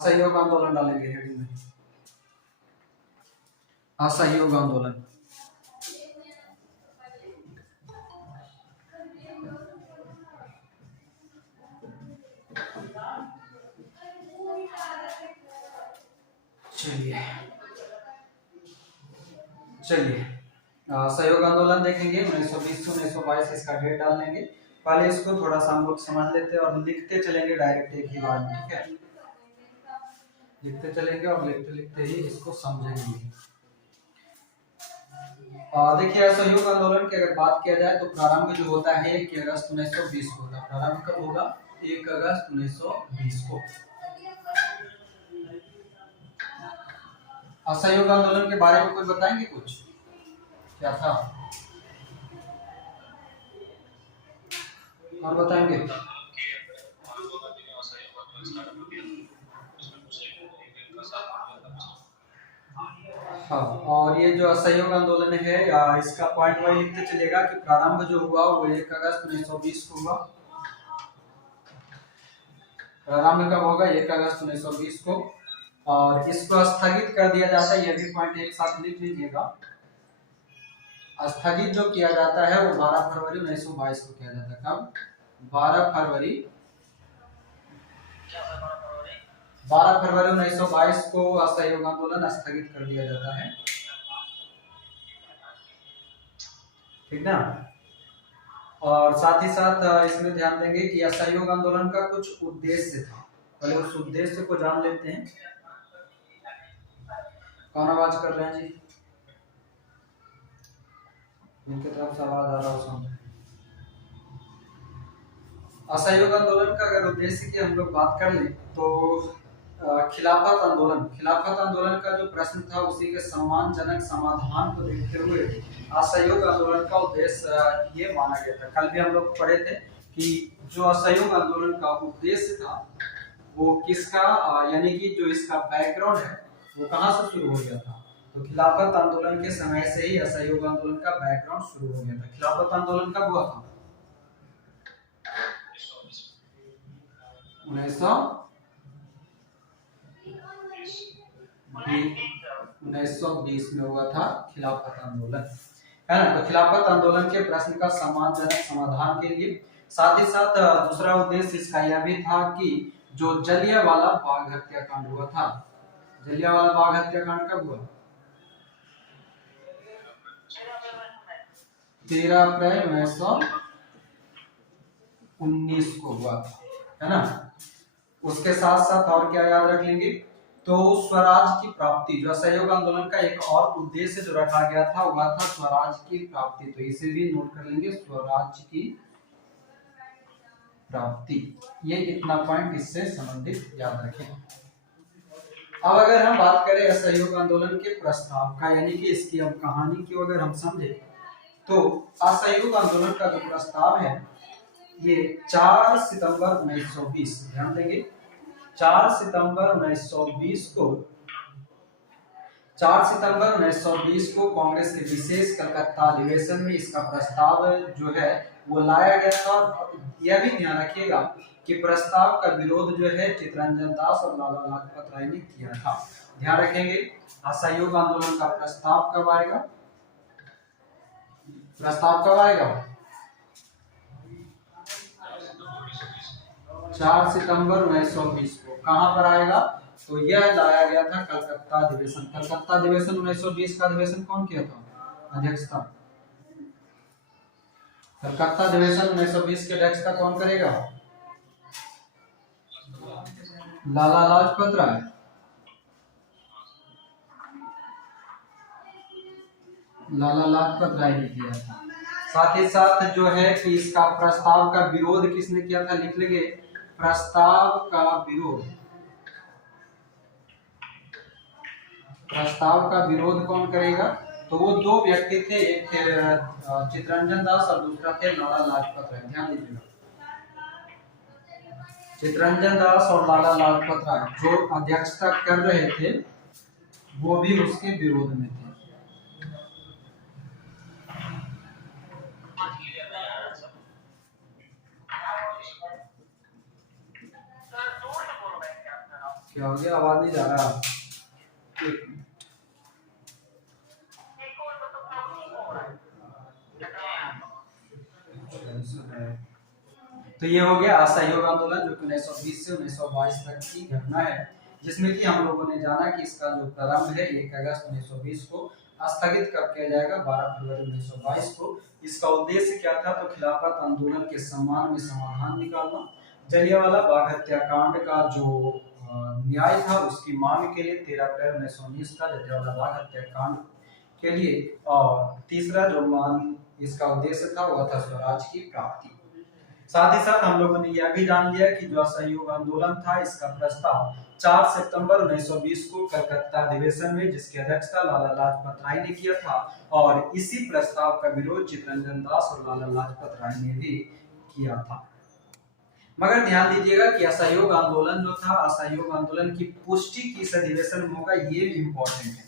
असहयोग आंदोलन डालेंगे हेडिंग में, असहयोग आंदोलन। चलिए चलिए सहयोग आंदोलन देखेंगे 1920 से 1922, इसका डेट डाल लेंगे। पहले इसको थोड़ा सा हम लोग समझ लेते हैं और लिखते चलेंगे डायरेक्ट एक ही बार में, ठीक है। लिखते चलेंगे और लिखते लिखते ही इसको समझेंगे। देखिए असहयोग आंदोलन की अगर बात किया जाए तो प्रारंभ जो होता है 1 अगस्त 1920 को होगा। प्रारंभ कब होगा? 1 अगस्त 1920 को। असहयोग आंदोलन के बारे में कोई बताएंगे कुछ, क्या था और बताएंगे? हाँ, और ये जो असहयोग आंदोलन है इसका पॉइंट वाइज लिखते चलेगा कि प्रारंभ जो हुआ वो 1 अगस्त 1920 को हुआ। प्रारंभ कब होगा? 1 अगस्त 1920 को। और इसको स्थगित कर दिया जाता है, ये भी पॉइंट एक साथ लिख लीजिएगा। स्थगित जो किया जाता है वो 12 फरवरी 1922 को किया जाता है। कब? 12 फरवरी 1922 को असहयोग आंदोलन स्थगित कर दिया जाता है, ठीक ना। और साथ ही साथ इसमें ध्यान देंगे कि असहयोग आंदोलन का कुछ उद्देश्य था। पहले उस उद्देश्य को जान लेते हैं। कौन आवाज कर रहे हैं जी? इनके तरफ से आवाज आ रहा हो। असहयोग आंदोलन का अगर उद्देश्य की हम लोग बात कर लें तो खिलाफत आंदोलन का जो प्रश्न था उसी के सम्मानजनक समाधान को देखते हुए असहयोग आंदोलन का उद्देश्य ये माना गया था। कल भी हम लोग पढ़े थे कि जो असहयोग आंदोलन का उद्देश्य था वो किसका, यानी कि जो इसका बैकग्राउंड है वो कहाँ से शुरू हो गया था। तो खिलाफत आंदोलन के समय से ही असहयोग आंदोलन का बैकग्राउंड शुरू हो गया था। खिलाफत आंदोलन कब हुआ था? 1920 में हुआ था खिलाफत आंदोलन, है ना। तो खिलाफत आंदोलन के प्रश्न का सम्मानजनक समाधान के लिए साथ ही साथ दूसरा उद्देश्य इसका यह भी था कि जो जलियांवाला बाग हत्याकांड हुआ था, जलियांवाला बाग हत्याकांड कब हुआ? 13 अप्रैल 1919 को हुआ था, है ना। उसके साथ साथ और क्या याद रख लेंगे? तो स्वराज की प्राप्ति, जो असहयोग आंदोलन का एक और उद्देश्य जो रखा गया था वह था स्वराज की प्राप्ति। तो इसे भी नोट कर लेंगे, स्वराज की प्राप्ति। ये इतना पॉइंट इससे संबंधित याद रखें। अब अगर हम बात करें असहयोग आंदोलन के प्रस्ताव का, यानी कि इसकी अब कहानी की अगर हम समझे तो असहयोग आंदोलन का जो प्रस्ताव है ये 4 सितंबर 1920, ध्यान देंगे 4 सितंबर 1920 को कांग्रेस के विशेष कलकत्ता अधिवेशन में इसका प्रस्ताव जो है वो लाया गया था। यह भी ध्यान रखिएगा कि प्रस्ताव का विरोध जो है चित्तरंजन दास और लाला लाजपत राय ने किया था। ध्यान रखेंगे असहयोग आंदोलन का प्रस्ताव कब आएगा? प्रस्ताव कब आएगा? 4 सितंबर 1920 को। कहां पर आएगा? तो यह लाया गया था कलकत्ता अधिवेशन। कलकत्ता अधिवेशन 1920 का अधिवेशन कौन किया था? अध्यक्षता कलकत्ता अधिवेशन 1920 के अध्यक्षता कौन करेगा? लाला लाजपत राय। लाला लाजपत राय ने किया था। साथ ही साथ जो है कि इसका प्रस्ताव का विरोध किसने किया था? लिख लेंगे प्रस्ताव का विरोध। प्रस्ताव का विरोध कौन करेगा? तो वो दो व्यक्ति थे, एक थे चित्तरंजन दास और दूसरा थे लाला लाजपत राय। ध्यान दीजिएगा चित्तरंजन दास और लाला लाजपत राय जो अध्यक्षता कर रहे थे वो भी उसके विरोध में थे। क्या हो गया, आवाज नहीं जा रहा? एक मिनट। तो ये हो गया असहयोग आंदोलन जो कि 1920 से 1922 तक की घटना है, जिसमें कि हम लोगों ने जाना कि इसका जो प्रारंभ है 1 अगस्त 1920 को स्थगित कर किया जाएगा 12 फरवरी 1922 को। इसका उद्देश्य क्या था, तो खिलाफत आंदोलन के सम्मान में समाधान निकालना, जलियांवाला बाग हत्याकांड का जो न्याय था उसकी मांग के लिए 13 अप्रैल 1919 का जलियांवाला बाग हत्याकांड के लिए, और तीसरा जो मान इसका उद्देश्य था वह था स्वराज की प्राप्ति। साथ ही साथ हम लोगों ने यह भी जान लिया कि जो असहयोग आंदोलन था इसका प्रस्ताव 4 सितंबर 1920 को कलकत्ता अधिवेशन में, जिसकी अध्यक्षता लाला लाजपत राय ने किया था, और इसी प्रस्ताव का विरोध चित्तरंजन दास और लाला लाजपत राय ने भी किया था। मगर ध्यान दीजिएगा कि असहयोग आंदोलन जो था, असहयोग आंदोलन की पुष्टि किस अधिवेशन में होगा ये भी इंपॉर्टेंट है।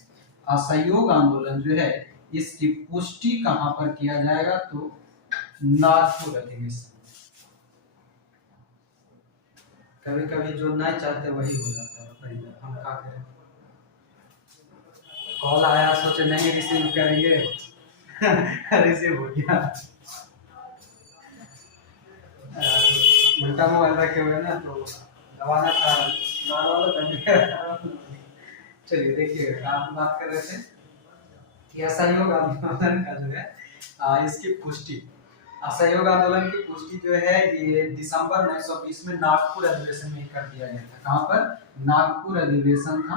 असहयोग आंदोलन जो है इसकी पुष्टि कहां पर किया जाएगा, तो नागपुर अधिवेशन। कभी कभी जो नहीं चाहते वही हो जाता है, हम क्या करें। कॉल आया, सोचे नहीं रिसीव करेंगे रिसीव हो गया। उल्टा मोबाइल रखे हुए ना तो दबाना था, चलिए देखिए आप बात कर रहे थे कि असहयोग आंदोलन का जो है इसकी पुष्टि, असहयोग आंदोलन की पुष्टि जो है ये दिसंबर 1920 में नागपुर अधिवेशन में कर दिया गया था। कहां पर, नागपुर अधिवेशन था,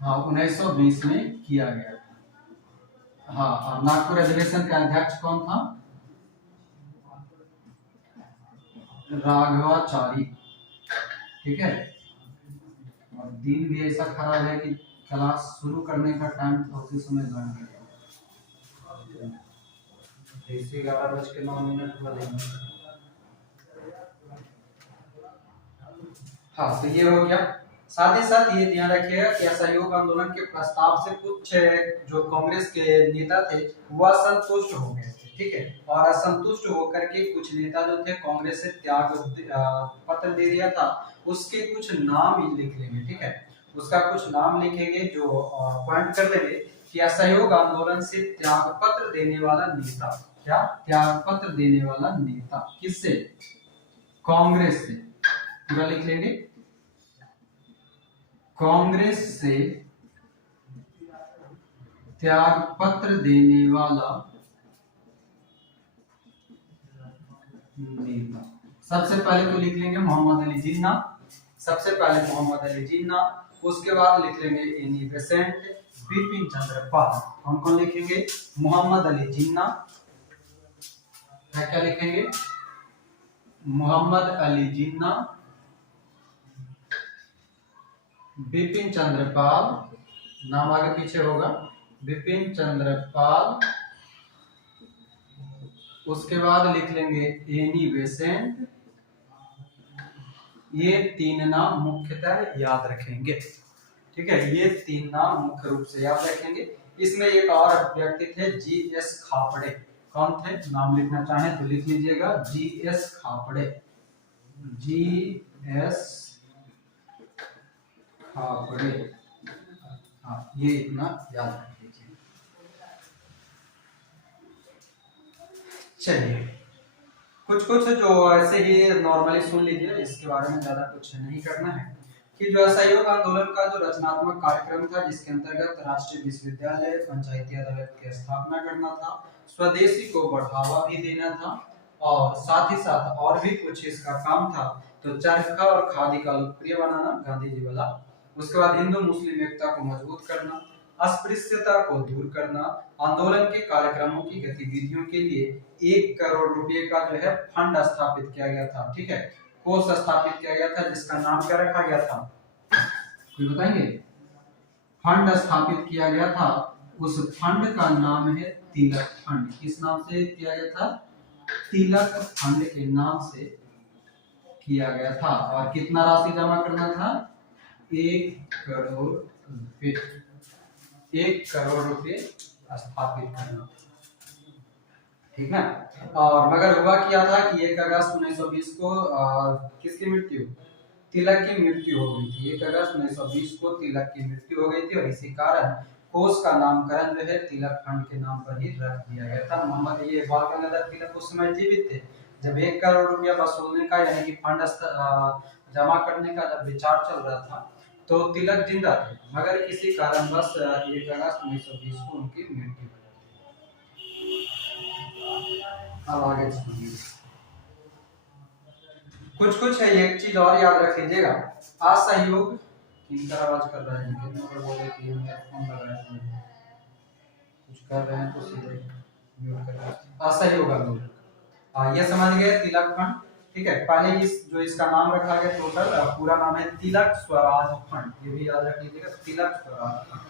हाँ 1920 में किया गया था। हाँ, नागपुर अधिवेशन का अध्यक्ष कौन था, राघवाचारी। ठीक है, और दिन भी ऐसा खराब है कि क्लास शुरू करने का टाइम तो उसी समय लग गया, 11:09 वाले। हाँ तो ये हो गया। साथ ही साथ ये ध्यान रखिएगा कि असहयोग आंदोलन के प्रस्ताव से कुछ जो कांग्रेस के नेता थे वह असंतुष्ट हो गए थे। ठीक है, और असंतुष्ट होकर के कुछ नेता जो थे कांग्रेस से त्याग पत्र दे दिया था। उसके कुछ नाम लिख लेंगे, ठीक है, उसका कुछ नाम लिखेंगे जो पॉइंट कर लेंगे कि असहयोग आंदोलन से त्याग पत्र देने वाला नेता, क्या त्याग पत्र देने वाला नेता, किससे, कांग्रेस से, पूरा लिख लेंगे, कांग्रेस से त्याग पत्र देने वाला नेता। सबसे पहले तो लिख लेंगे मोहम्मद अली जिन्ना, सबसे पहले मोहम्मद अली जिन्ना, उसके बाद लिख लेंगे एनी बेसेंट, बिपिन चंद्र पाल। कौन कौन लिखेंगे, मोहम्मद अली जिन्ना, क्या क्या लिखेंगे, मोहम्मद अली जिन्ना, बिपिन चंद्र पाल, नाम आगे पीछे होगा, बिपिन चंद्र पाल, उसके बाद लिख लेंगे एनी बेसेंट। ये तीन नाम मुख्यतः याद रखेंगे, ठीक है, ये तीन नाम मुख्य रूप से याद रखेंगे। इसमें एक और व्यक्ति थे GS खापड़े, कौन थे, नाम लिखना चाहें तो लिख लीजिएगा GS खापड़े, GS खापड़े, हाँ ये इतना याद रख लीजिए। चलिए कुछ कुछ जो ऐसे ही नॉर्मली सुन लीजिए, इसके बारे में ज्यादा कुछ नहीं करना है, कि जो असहयोग आंदोलन का जो रचनात्मक कार्यक्रम था जिसके अंतर्गत राष्ट्रीय विश्वविद्यालय, पंचायती अदालत की स्थापना करना था, स्वदेशी को बढ़ावा भी देना था, और साथ ही साथ और भी कुछ इसका काम था, तो चरखा और खादी का लोकप्रिय बनाना, गांधी जी वाला, उसके बाद हिंदू मुस्लिम एकता को मजबूत करना, अस्पृश्यता को दूर करना, आंदोलन के कार्यक्रमों की गतिविधियों के लिए 1 करोड़ रुपए का जो है फंड स्थापित किया गया था, ठीक है, कोष स्थापित किया गया था, जिसका नाम क्या रखा गया था, कोई बताएंगे, फंड स्थापित किया गया था, उस फंड का नाम है तिलक फंड। किस नाम से किया गया था, तिलक फंड के नाम से किया गया था, और कितना राशि जमा करना था, 1 करोड़ रुपए, 1 करोड़ रुपए स्थापित करना, ठीक है। और मगर हुआ क्या था कि 1 अगस्त 1920 को किसकी मृत्यु, तिलक की मृत्यु हो गई थी। 1 अगस्त 1920 को तिलक की मृत्यु हो गई थी और इसी कारण कोष का नामकरण जो है तिलक फंड के नाम पर ही रख दिया गया था। मोहम्मद ये बाल गंगाधर तिलक उस समय जीवित थे जब 1 करोड़ रुपया वसूलने का यानी कि फंड जमा करने का जब विचार चल रहा था तो तिलक जिंदा थे, मगर किसी कारणवश 1 अगस्त 1920 को उनकी मृत्यु हो गई। अब आगे सुनिए, कुछ कुछ है, एक चीज और याद रख लीजिएगा, असहयोग किनका आवाज कर रहा है, कितनों पर बोले कि हम फोन लगा रहे हैं, कुछ कर रहे हैं तो सीधे म्यूट कर दो। असहयोग आंदोलन, ये समझ गए तिलक फंड, ठीक है। पहले इस जो इसका नाम रखा गया टोटल पूरा नाम है तिलक स्वराज फंड, ये भी याद रख लीजिएगा, तिलक स्वराज फंड।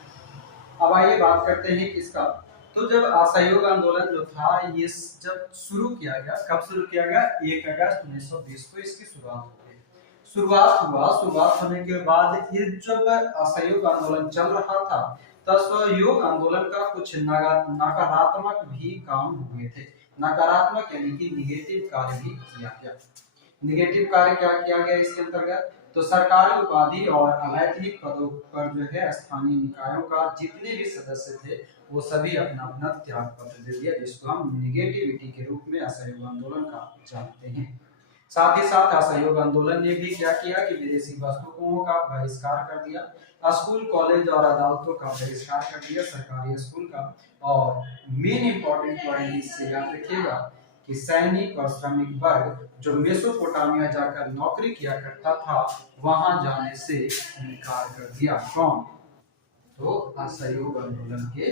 अब आइए बात करते हैं किसका, तो जब असहयोग आंदोलन जो था ये जब शुरू किया गया, कब शुरू किया गया, 1 अगस्त 1920 को इसकी शुरुआत हो गई। शुरुआत होने के बाद ये जब असहयोग आंदोलन चल रहा था तब असहयोग आंदोलन का कुछ नकारात्मक भी काम हुए थे। नकारात्मक यानी कि निगेटिव कार्य भी किया गया। निगेटिव कार्य क्या किया गया इसके अंतर्गत, तो सरकारी उपाधि और अवैतनिक पदों पर जो है स्थानीय निकायों का जितने भी सदस्य थे वो सभी अपना अपना त्याग पत्र दे दिया, जिसको हम निगेटिविटी के रूप में असहयोग आंदोलन का जानते हैं। साथ ही साथ असहयोग आंदोलन ने भी क्या किया कि विदेशी वस्तुओं का बहिष्कार कर दिया, स्कूल कॉलेज और अदालतों का बहिष्कार कर दिया, सरकारी स्कूल का, और मेन इंपॉर्टेंट पॉइंट इससे याद रखिएगा कि सैनिक और श्रमिक वर्ग जो मेसोपोटामिया जाकर नौकरी किया करता था वहां जाने से इनकार कर दिया। कौन, तो असहयोग आंदोलन के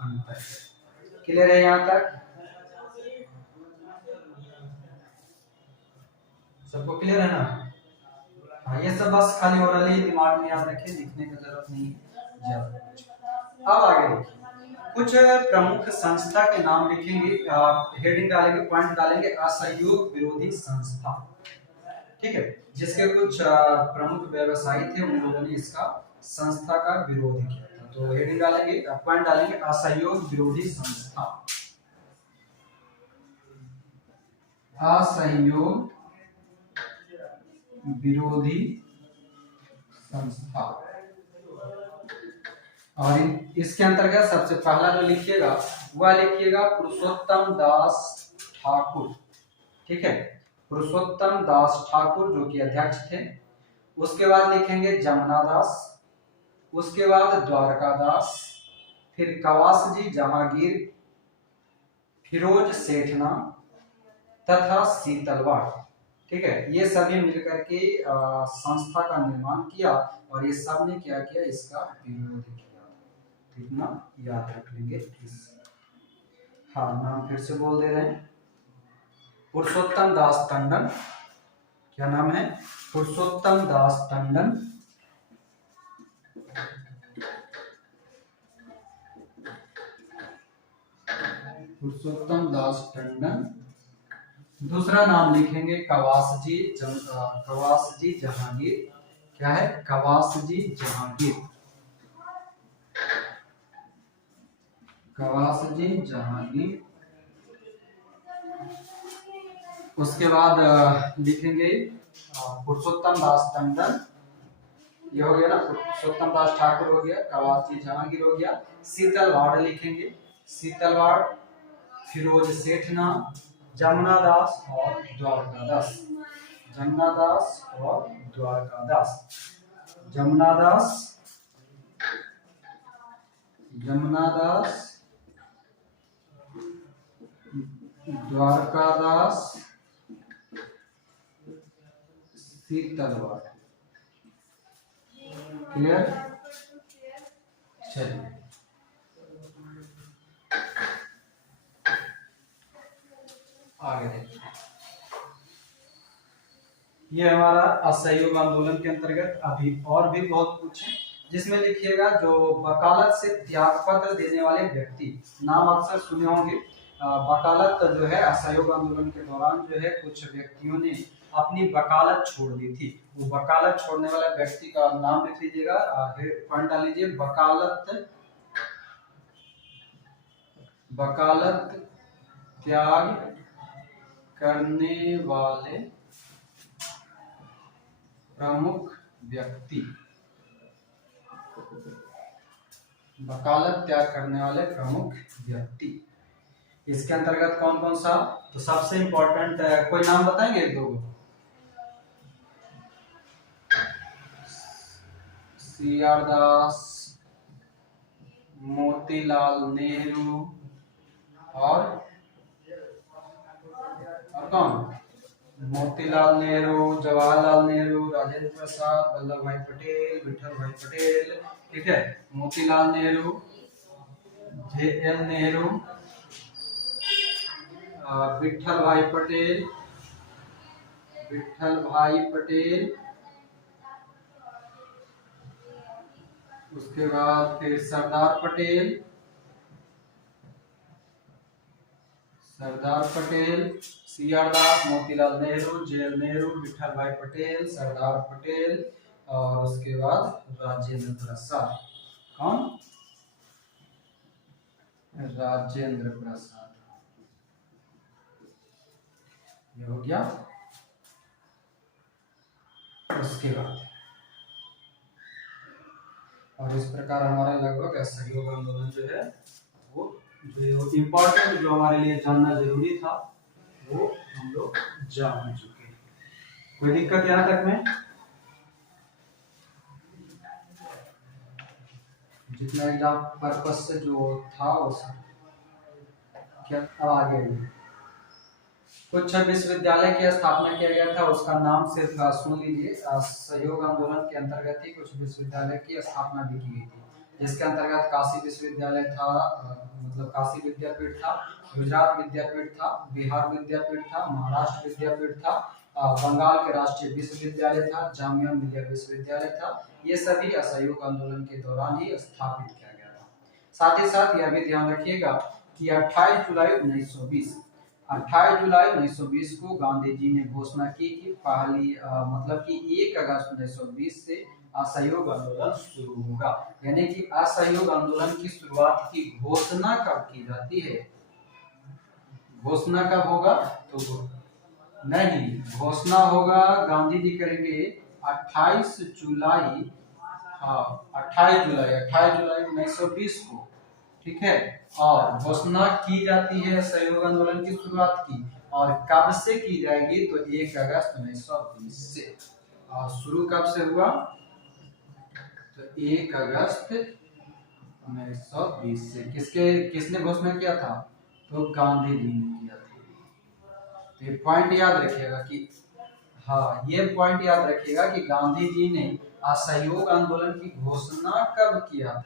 अंतर्गत। क्लियर है यहाँ तक, सबको क्लियर है ना? हाँ, ये सब बस खाली ओरली दिमाग में याद रखिए, लिखने की जरूरत नहीं है। अब आगे देखिए, कुछ प्रमुख संस्था के नाम लिखेंगे, हेडिंग डालेंगे, पॉइंट डालेंगे, असहयोग विरोधी संस्था, ठीक है। जिसके कुछ प्रमुख व्यवसायी थे उन लोगों ने इसका संस्था का विरोध किया था, तो हेडिंग डालेंगे, पॉइंट डालेंगे, असहयोग विरोधी संस्था, असहयोग विरोधी संस्था। और इसके अंतर्गत सबसे पहला जो लिखिएगा वह लिखिएगा पुरुषोत्तम दास ठाकुर, ठीक है, पुरुषोत्तम दास ठाकुर जो कि अध्यक्ष थे। उसके बाद लिखेंगे जमुना दास, उसके बाद द्वारका दास, फिर कवासजी जहांगीर, फिरोज सेठना तथा सीतलवाड़, ठीक है। ये सभी मिलकर के संस्था का निर्माण किया और ये सब ने क्या किया, इसका विरोध किया। इतना याद रख लेंगे। हाँ, नाम फिर से बोल दे रहे हैं, पुरुषोत्तम दास टंडन, क्या नाम है, पुरुषोत्तम दास टंडन, पुरुषोत्तम दास टंडन। दूसरा नाम लिखेंगे कवासजी जहांगीर, क्या है, कवासजी जहांगीर, कवासजी जहांगीर। उसके बाद लिखेंगे पुरुषोत्तम दास टंडन, ये हो गया ना, पुरुषोत्तम दास ठाकुर हो गया, कवासजी जहांगीर हो गया। सीतलवाड़ लिखेंगे, सीतलवाड़, फिरोज सेठना, जमुना दास और द्वारका दास, जमुना दास और द्वारका दास, जमुना दास, जमुना दास, द्वारका दास, सीतलवाड़। क्लियर, चलिए आगे देखिए। ये हमारा असहयोग आंदोलन के अंतर्गत अभी और भी बहुत कुछ है, जिसमें लिखिएगा जो वकालत से त्यागपत्र देने वाले व्यक्ति, नाम अक्सर सुने होंगे। वकालत जो है असहयोग आंदोलन के दौरान जो है कुछ व्यक्तियों ने अपनी वकालत छोड़ दी थी, वो वकालत छोड़ने वाले व्यक्ति का नाम लिख लीजिएगा, पॉइंट डाल लीजिए, वकालत त्याग करने वाले प्रमुख व्यक्ति, वकालत त्याग करने वाले प्रमुख व्यक्ति। इसके अंतर्गत कौन कौन सा, तो सबसे इंपॉर्टेंट कोई नाम बताएंगे एक दो? CR दास, मोतीलाल नेहरू और कौन, मोतीलाल नेहरू, जवाहरलाल नेहरू, राजेंद्र प्रसाद, वल्लभ भाई पटेल, विठल भाई पटेल। ठीक है, मोतीलाल नेहरू, JL नेहरू, विठल भाई पटेल, विठल भाई पटेल, उसके बाद फिर सरदार पटेल, सरदार पटेल, CR दास, मोतीलाल नेहरू, JL नेहरू, विठल भाई पटेल, सरदार पटेल और उसके बाद राजेंद्र प्रसाद। कौन, राजेंद्र प्रसाद। ये हो गया। उसके बाद और इस प्रकार हमारा लगभग असहयोग आंदोलन जो है वो जो इम्पोर्टेंट जो हमारे लिए जानना जरूरी था वो हम लोग जान चुके हैं। कोई दिक्कत यहाँ तक में? जितना एग्जाम पर्पस से जो था वो क्या अब आगे कुछ विश्वविद्यालय की स्थापना किया गया था, उसका नाम सिर्फ सुन लीजिए। सहयोग आंदोलन के अंतर्गत ही कुछ विश्वविद्यालय की स्थापना भी की गई थी, जिसके अंतर्गत काशी विश्वविद्यालय था, मतलब काशी विद्यापीठ था, गुजरात विद्यापीठ था, बिहार विद्यापीठ था, महाराष्ट्र विद्यापीठ था, बंगाल के राष्ट्रीय विश्वविद्यालय था, जामिया मिलिया विश्वविद्यालय था। ये सभी असहयोग आंदोलन के दौरान ही स्थापित किया गया था। साथ ही साथ यह भी ध्यान रखिएगा कि 28 जुलाई 1920 को गांधी जी ने घोषणा की कि पहली मतलब कि 1 अगस्त 1920 से असहयोग आंदोलन शुरू होगा। यानी कि असहयोग आंदोलन की शुरुआत की घोषणा कब की जाती है? घोषणा कब होगा? तो नहीं, घोषणा होगा गांधी जी करेंगे 28 जुलाई 1920 को। ठीक है, और घोषणा की जाती है सहयोग आंदोलन की शुरुआत की, और कब से की जाएगी? तो 1 अगस्त 1920 से। और शुरू कब से हुआ? तो 1 अगस्त 1920 से। किसने घोषणा किया था? तो गांधी जी ने किया था। तो ये पॉइंट याद रखिएगा कि हाँ, ये पॉइंट याद रखिएगा कि गांधी जी ने असहयोग आंदोलन की घोषणा कब किया था।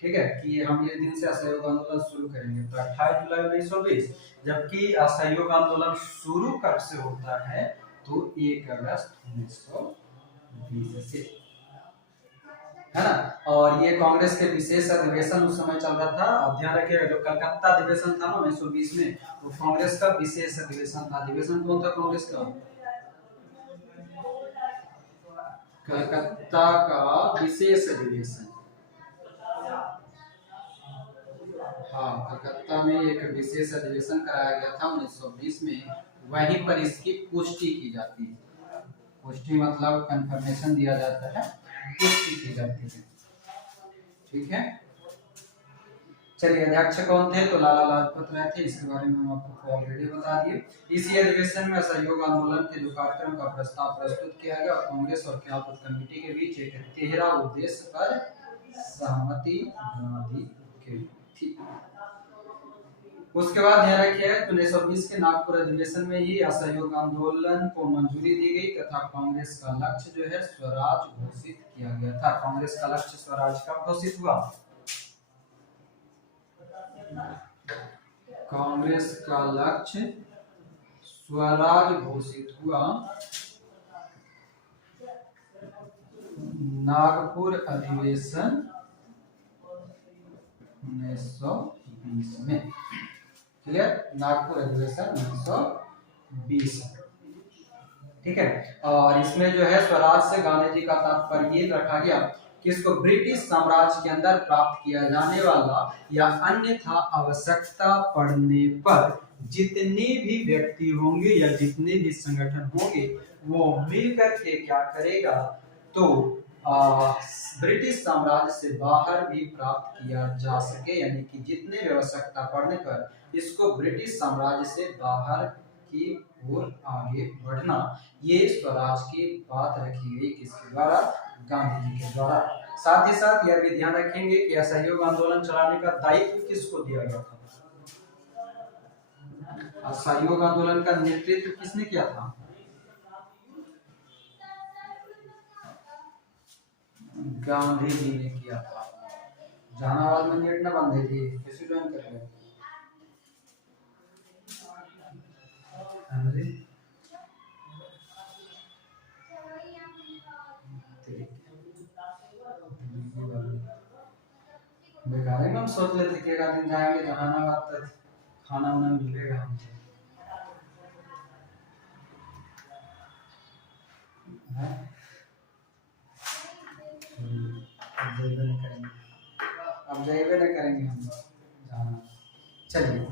ठीक है, कि हम ये दिन से असहयोग आंदोलन शुरू करेंगे, तो 28 जुलाई 1920। जबकि असहयोग आंदोलन शुरू कब से होता है? तो 1 अगस्त 1920 से, है ना। और ये कांग्रेस के विशेष अधिवेशन उस समय चल रहा था। अब ध्यान रखिएगा, जो कलकत्ता अधिवेशन था ना 1920 में, वो कांग्रेस का विशेष अधिवेशन था। अधिवेशन कौन था कांग्रेस का? कलकत्ता का विशेष अधिवेशन। हाँ, कलकत्ता में एक विशेष अधिवेशन कराया गया था 1920 में। वहीं पर इसकी पुष्टि की जाती है। पुष्टि मतलब कंफर्मेशन दिया जाता है, पुष्टि की जाती है। ठीक है, चलिए अध्यक्ष कौन थे? तो लाला लाजपत राय थे। इसके बारे में हम आपको ऑलरेडी बता दिए। इसी अधिवेशन में असहयोग आंदोलन के जो कार्यक्रम का प्रस्ताव प्रस्तुत किया गया, कांग्रेस और ख्यापत कमेटी के बीच एक 13 उद्देश्य पर सहमति बना दी गई थी। उसके बाद ध्यान रखिए, 1920 के नागपुर अधिवेशन में ही असहयोग आंदोलन को मंजूरी दी गई तथा कांग्रेस का लक्ष्य जो है स्वराज घोषित किया गया था। कांग्रेस का लक्ष्य स्वराज कब घोषित हुआ? कांग्रेस का लक्ष्य स्वराज घोषित हुआ नागपुर अधिवेशन 1920 में। क्लियर? नागपुर अधिवेशन 1920। ठीक है, और इसमें जो है स्वराज से गांधी जी का तात्पर्य ये रखा गया कि इसको ब्रिटिश साम्राज्य के अंदर प्राप्त किया जाने वाला या अन्यथा आवश्यकता पड़ने पर जितने भी व्यक्ति होंगे या जितने भी संगठन होंगे वो मिलकर के क्या करेगा, तो ब्रिटिश साम्राज्य से बाहर भी प्राप्त किया जा सके, यानी कि जितने भी आवश्यकता पड़ने पर इसको ब्रिटिश साम्राज्य से बाहर की ओर आगे बढ़ना, ये स्वराज की बात रखी गई किसके द्वारा, गांधी जी के द्वारा। साथ ही साथ यह भी ध्यान रखेंगे कि असहयोग आंदोलन चलाने का दायित्व किसको दिया गया था, असहयोग आंदोलन का नेतृत्व किसने किया था, गांधी जी ने किया था। जहानाबाद में नेट न बंद थी, कैसे ज्वाइन कर रहे बेकार है। हम सोच लेते कि एक दिन जाएंगे जहानाबाद तक, खाना वाना मिलेगा हमसे। अब जाइए न करेंगे हम जाना। चलिए,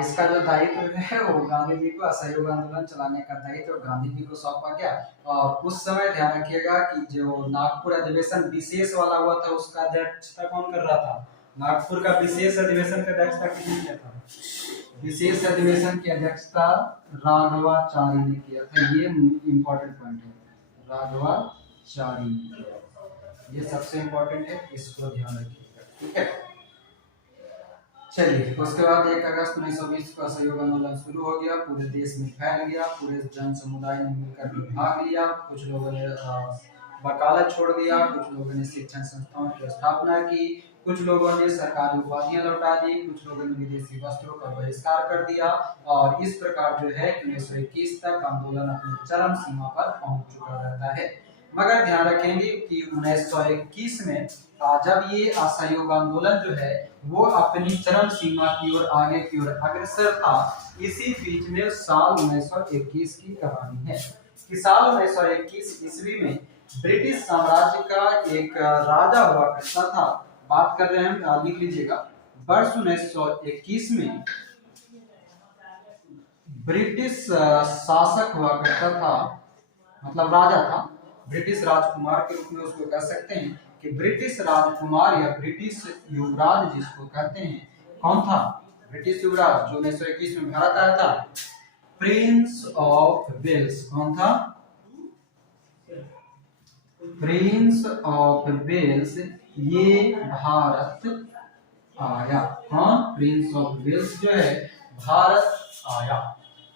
इसका जो दायित्व है वो गांधी जी को, असहयोग आंदोलन चलाने का दायित्व गांधी जी को सौंपा गया। और उस समय ध्यान रखिएगा कि जो नागपुर अधिवेशन विशेष वाला हुआ था उसका अध्यक्षता कौन कर रहा था, नागपुर का विशेष अधिवेशन का अध्यक्षता किसने किया था, विशेष अधिवेशन की अध्यक्षता राघवाचारी ने किया था। ये इंपॉर्टेंट पॉइंट है, राघवाचारी ने किया, ये सबसे इंपॉर्टेंट है, इसको ध्यान रखिएगा, ठीक है। चलिए, उसके बाद 1 अगस्त 1920 को असहयोग आंदोलन शुरू हो गया, पूरे देश में फैल गया, पूरे जन समुदाय ने मिलकर भाग लिया। कुछ लोगों ने वकालत छोड़ दिया, कुछ लोगों ने शिक्षण संस्थाओं की स्थापना की, कुछ लोगों ने सरकारी उपाधियां लौटा दी, कुछ लोगों ने विदेशी वस्त्रों का बहिष्कार कर दिया। और इस प्रकार जो है 1921 तक आंदोलन अपनी चरम सीमा पर पहुंच चुका रहता है। मगर ध्यान रखेंगे कि 1921 में जब ये असहयोग आंदोलन जो है वो अपनी चरम सीमा की ओर आगे की ओर अग्रसर था, इसी बीच में साल 1921 की कहानी है कि साल 1921 ईस्वी में ब्रिटिश साम्राज्य का एक राजा हुआ करता था। बात कर रहे हैं, लिख लीजिएगा, वर्ष 1921 में ब्रिटिश शासक हुआ करता था, मतलब राजा था, ब्रिटिश राजकुमार के रूप में उसको कह सकते हैं कि ब्रिटिश राजकुमार या ब्रिटिश युवराज जिसको कहते हैं, कौन था, ब्रिटिश युवराज जो 1921 में भारत आया था, प्रिंस ऑफ वेल्स। कौन था, प्रिंस ऑफ वेल्स, ये भारत आया। हाँ, प्रिंस ऑफ वेल्स जो है भारत आया,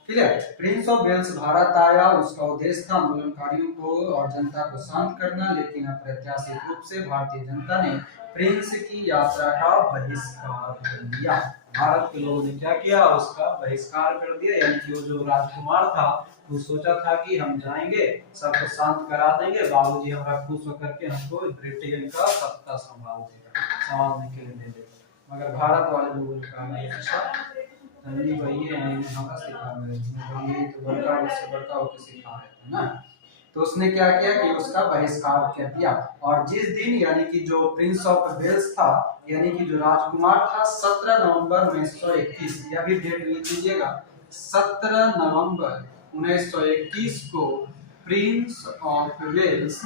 ठीक है। प्रिंस ऑफ वेल्स भारत आया, उसका उद्देश्य था आंदोलनकारियों को और जनता को शांत करना, लेकिन अप्रत्याशित रूप से भारतीय जनता ने प्रिंस की यात्रा का बहिष्कार कर दिया। भारत के लोगों ने क्या किया, उसका बहिष्कार कर दिया, यानी कि वो जो राजकुमार था वो सोचा था कि हम जाएंगे सबको शांत करा देंगे, बाबूजी हमारा खुश होकर के हमको ब्रिटेन का सत्ता संभालने के लिए दे देगा। मगर भारत वाले लोगों ने कहा अच्छा वही है, हमारा सिखा रहे हैं, तो बड़का उससे बड़का होकर सिखा रहे थे ना। तो उसने क्या किया कि उसका बहिष्कार कर दिया। और जिस दिन यानी कि जो प्रिंस ऑफ वेल्स था, यानी कि जो राजकुमार था, 17 नवंबर 1921, यह भी डेट लिख लीजिएगा, 17 नवंबर 1921 को प्रिंस ऑफ वेल्स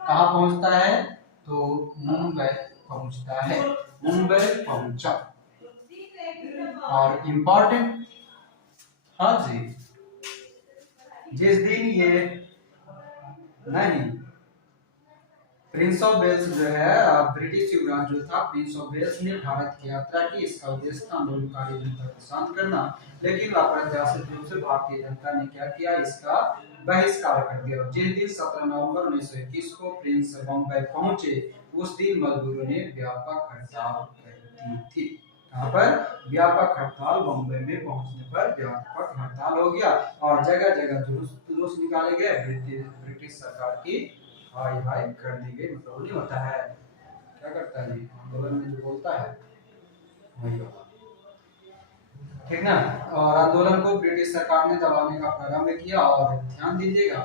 कहाँ पहुंचता है, तो मुंबई पहुंचता है, मुंबई पहुंचा। और इम्पोर्टेंट, हाँ जी, जिस दिन ये नहीं, प्रिंस ऑफ वेल्स जो है ब्रिटिश युवराज जो था, प्रिंस ऑफ वेल्स ने भारत की यात्रा की, इसका उद्देश्य था आंदोलनकारी जनता को शांत करना, लेकिन अप्रत्याशित रूप से भारतीय जनता ने क्या किया, इसका बहिष्कार कर दिया। जिस दिन 17 नवंबर 1921 को प्रिंस बम्बई पहुंचे, उस दिन मजदूरों ने व्यापक हड़ताल कर दी थी। यहाँ पर व्यापक हड़ताल, बम्बई में पहुंचने पर व्यापक हड़ताल हो गया और जगह जगह जुलूस निकाले गए, ब्रिटिश सरकार की हाय हाय कर दी गई। मतलब नहीं होता है, क्या करता है जी, आंदोलन में जो बोलता है वही होगा, ठीक ना। और आंदोलन को ब्रिटिश सरकार ने दबाने का प्रारंभ किया। और ध्यान दीजिएगा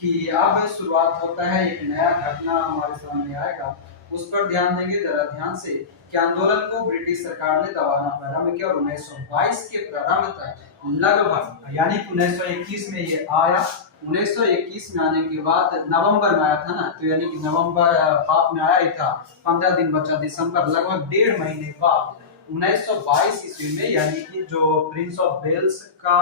कि अब शुरुआत होता है, एक नया घटना हमारे सामने आएगा उस पर ध्यान देंगे जरा ध्यान से कि आंदोलन को ब्रिटिश सरकार ने दबाना प्रारंभ किया और 1922 के प्रारंभ तक लगभग यानी 1921 में ये आया। 1921 में आने के बाद नवंबर में आया था ना, तो यानी कि नवंबर हाफ में आया ही था, 15 दिन बचा दिसंबर, लगभग 1.5 महीने बाद 1922 ईस्वी में यानी कि जो प्रिंस ऑफ वेल्स का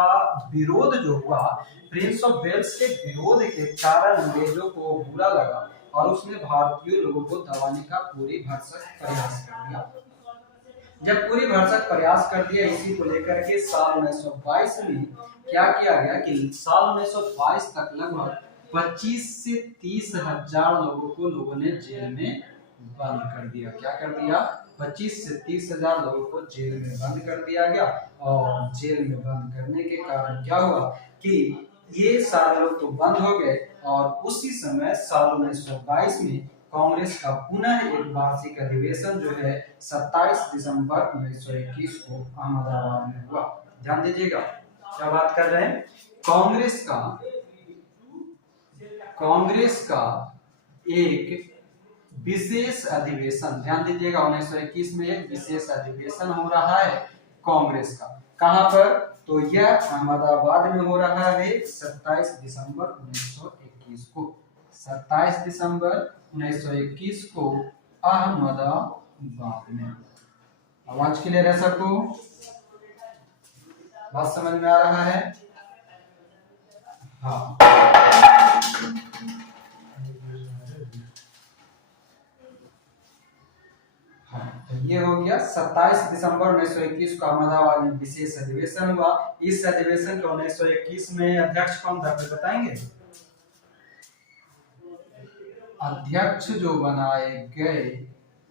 विरोध जो हुआ, प्रिंस ऑफ वेल्स के विरोध के कारण अंग्रेजों को बुरा लगा और उसने भारतीय लोगों को दबाने का पूरी भरसक प्रयास कर दिया। जब पूरी भरसक प्रयास कर दिया, इसी को लेकर के साल 1922 में क्या किया गया कि साल 1922 तक लगभग 25 से 30 हजार लोगों को लोगों ने जेल में बंद कर दिया। क्या कर दिया? 25 से 30 हजार लोगों को जेल में बंद कर दिया गया। और जेल में बंद करने के कारण क्या हुआ कि ये सारे लोग तो बंद हो गए और उसी समय साल 1922 में कांग्रेस का पुनः एक वार्षिक अधिवेशन जो है 27 दिसंबर 1921 को अहमदाबाद में हुआ। ध्यान दीजिएगा क्या बात कर रहे हैं। कांग्रेस का एक विशेष अधिवेशन, ध्यान दीजिएगा 1921 में एक विशेष अधिवेशन हो रहा है कांग्रेस का। कहां पर? तो यह अहमदाबाद में हो रहा है 27 दिसंबर 1921 को। 27 दिसंबर 1921 को अहमदाबाद में। आवाज क्लियर है सबको? बात समझ में आ रहा है? हाँ। तो ये हो गया 27 दिसंबर 1921 को अहमदाबाद में विशेष अधिवेशन हुआ। इस अधिवेशन को 1921 में अध्यक्ष कौन था बताएंगे? अध्यक्ष जो बनाए गए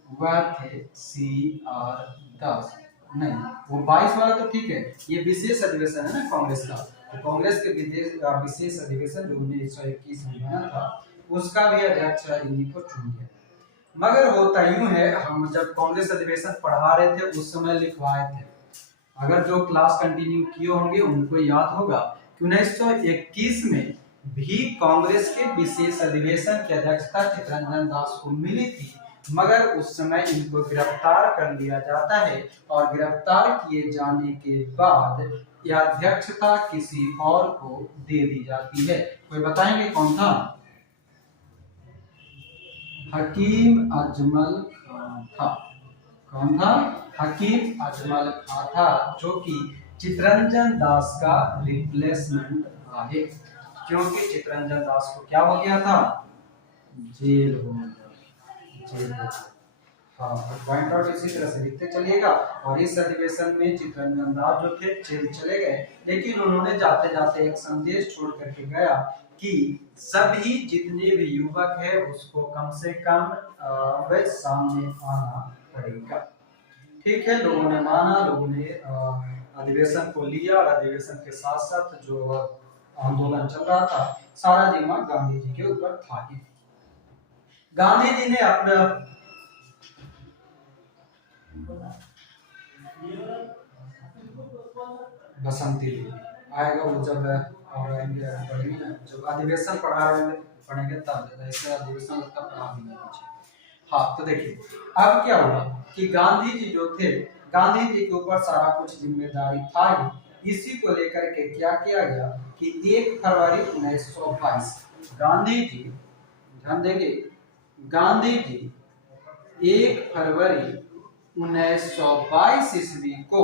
वह थे CR दास। नहीं, वो 22 वाला तो ठीक है, ये विशेष अधिवेशन है ना कांग्रेस का। तो कांग्रेस के विशेष अधिवेशन जो 1921 में बना था उसका भी अध्यक्ष इन्हीं को चुन गया। मगर होता यूं है, हम जब कांग्रेस अधिवेशन पढ़ा रहे थे उस समय लिखवाए थे, अगर जो क्लास कंटिन्यू किए होंगे उनको याद होगा कि 1921 में भी कांग्रेस के विशेष अधिवेशन की अध्यक्षता चित्तरंजन दास को मिली थी, मगर उस समय इनको गिरफ्तार कर लिया जाता है और गिरफ्तार किए जाने के बाद यह अध्यक्षता किसी और को दे दी जाती है। कोई बताएंगे कौन था? हकीम अजमल खां था। कौन था? हकीम अजमल खां था, जो कि चित्तरंजन दास का रिप्लेसमेंट है, क्योंकि चित्तरंजन दास को क्या हो गया था? जेल हो गया। हाँ, पॉइंट आउट इसी तरह से लिखते चलिएगा। और इस अधिवेशन में चित्तरंजन दास जो थे जेल चले गए, लेकिन उन्होंने जाते जाते एक संदेश छोड़ करके गया कि सभी जितने भी युवक है उसको कम से कम वे सामने आना पड़ेगा। ठीक है, लोगों ने माना, लोगों ने अधिवेशन को लिया और अधिवेशन के साथ साथ जो आंदोलन चल रहा था सारा जिम्मा गांधी जी के ऊपर था। गांधी जी ने अपना बसंती आएगा वो जब और पढ़ेंगे ना, जब अधिवेशन पढ़ेंगे तब ऐसे अधिवेशन लगता पढ़ा भी नहीं कुछ। हाँ, तो देखिए अब क्या हुआ कि गांधी जी जो थे, गांधी जी के ऊपर सारा कुछ जिम्मेदारी था ही। इसी को लेकर के क्या किया गया कि 1 फरवरी 1922 गांधी जी, ध्यान देंगे, गांधी जी 1 फरवरी 1922 ईस्वी को,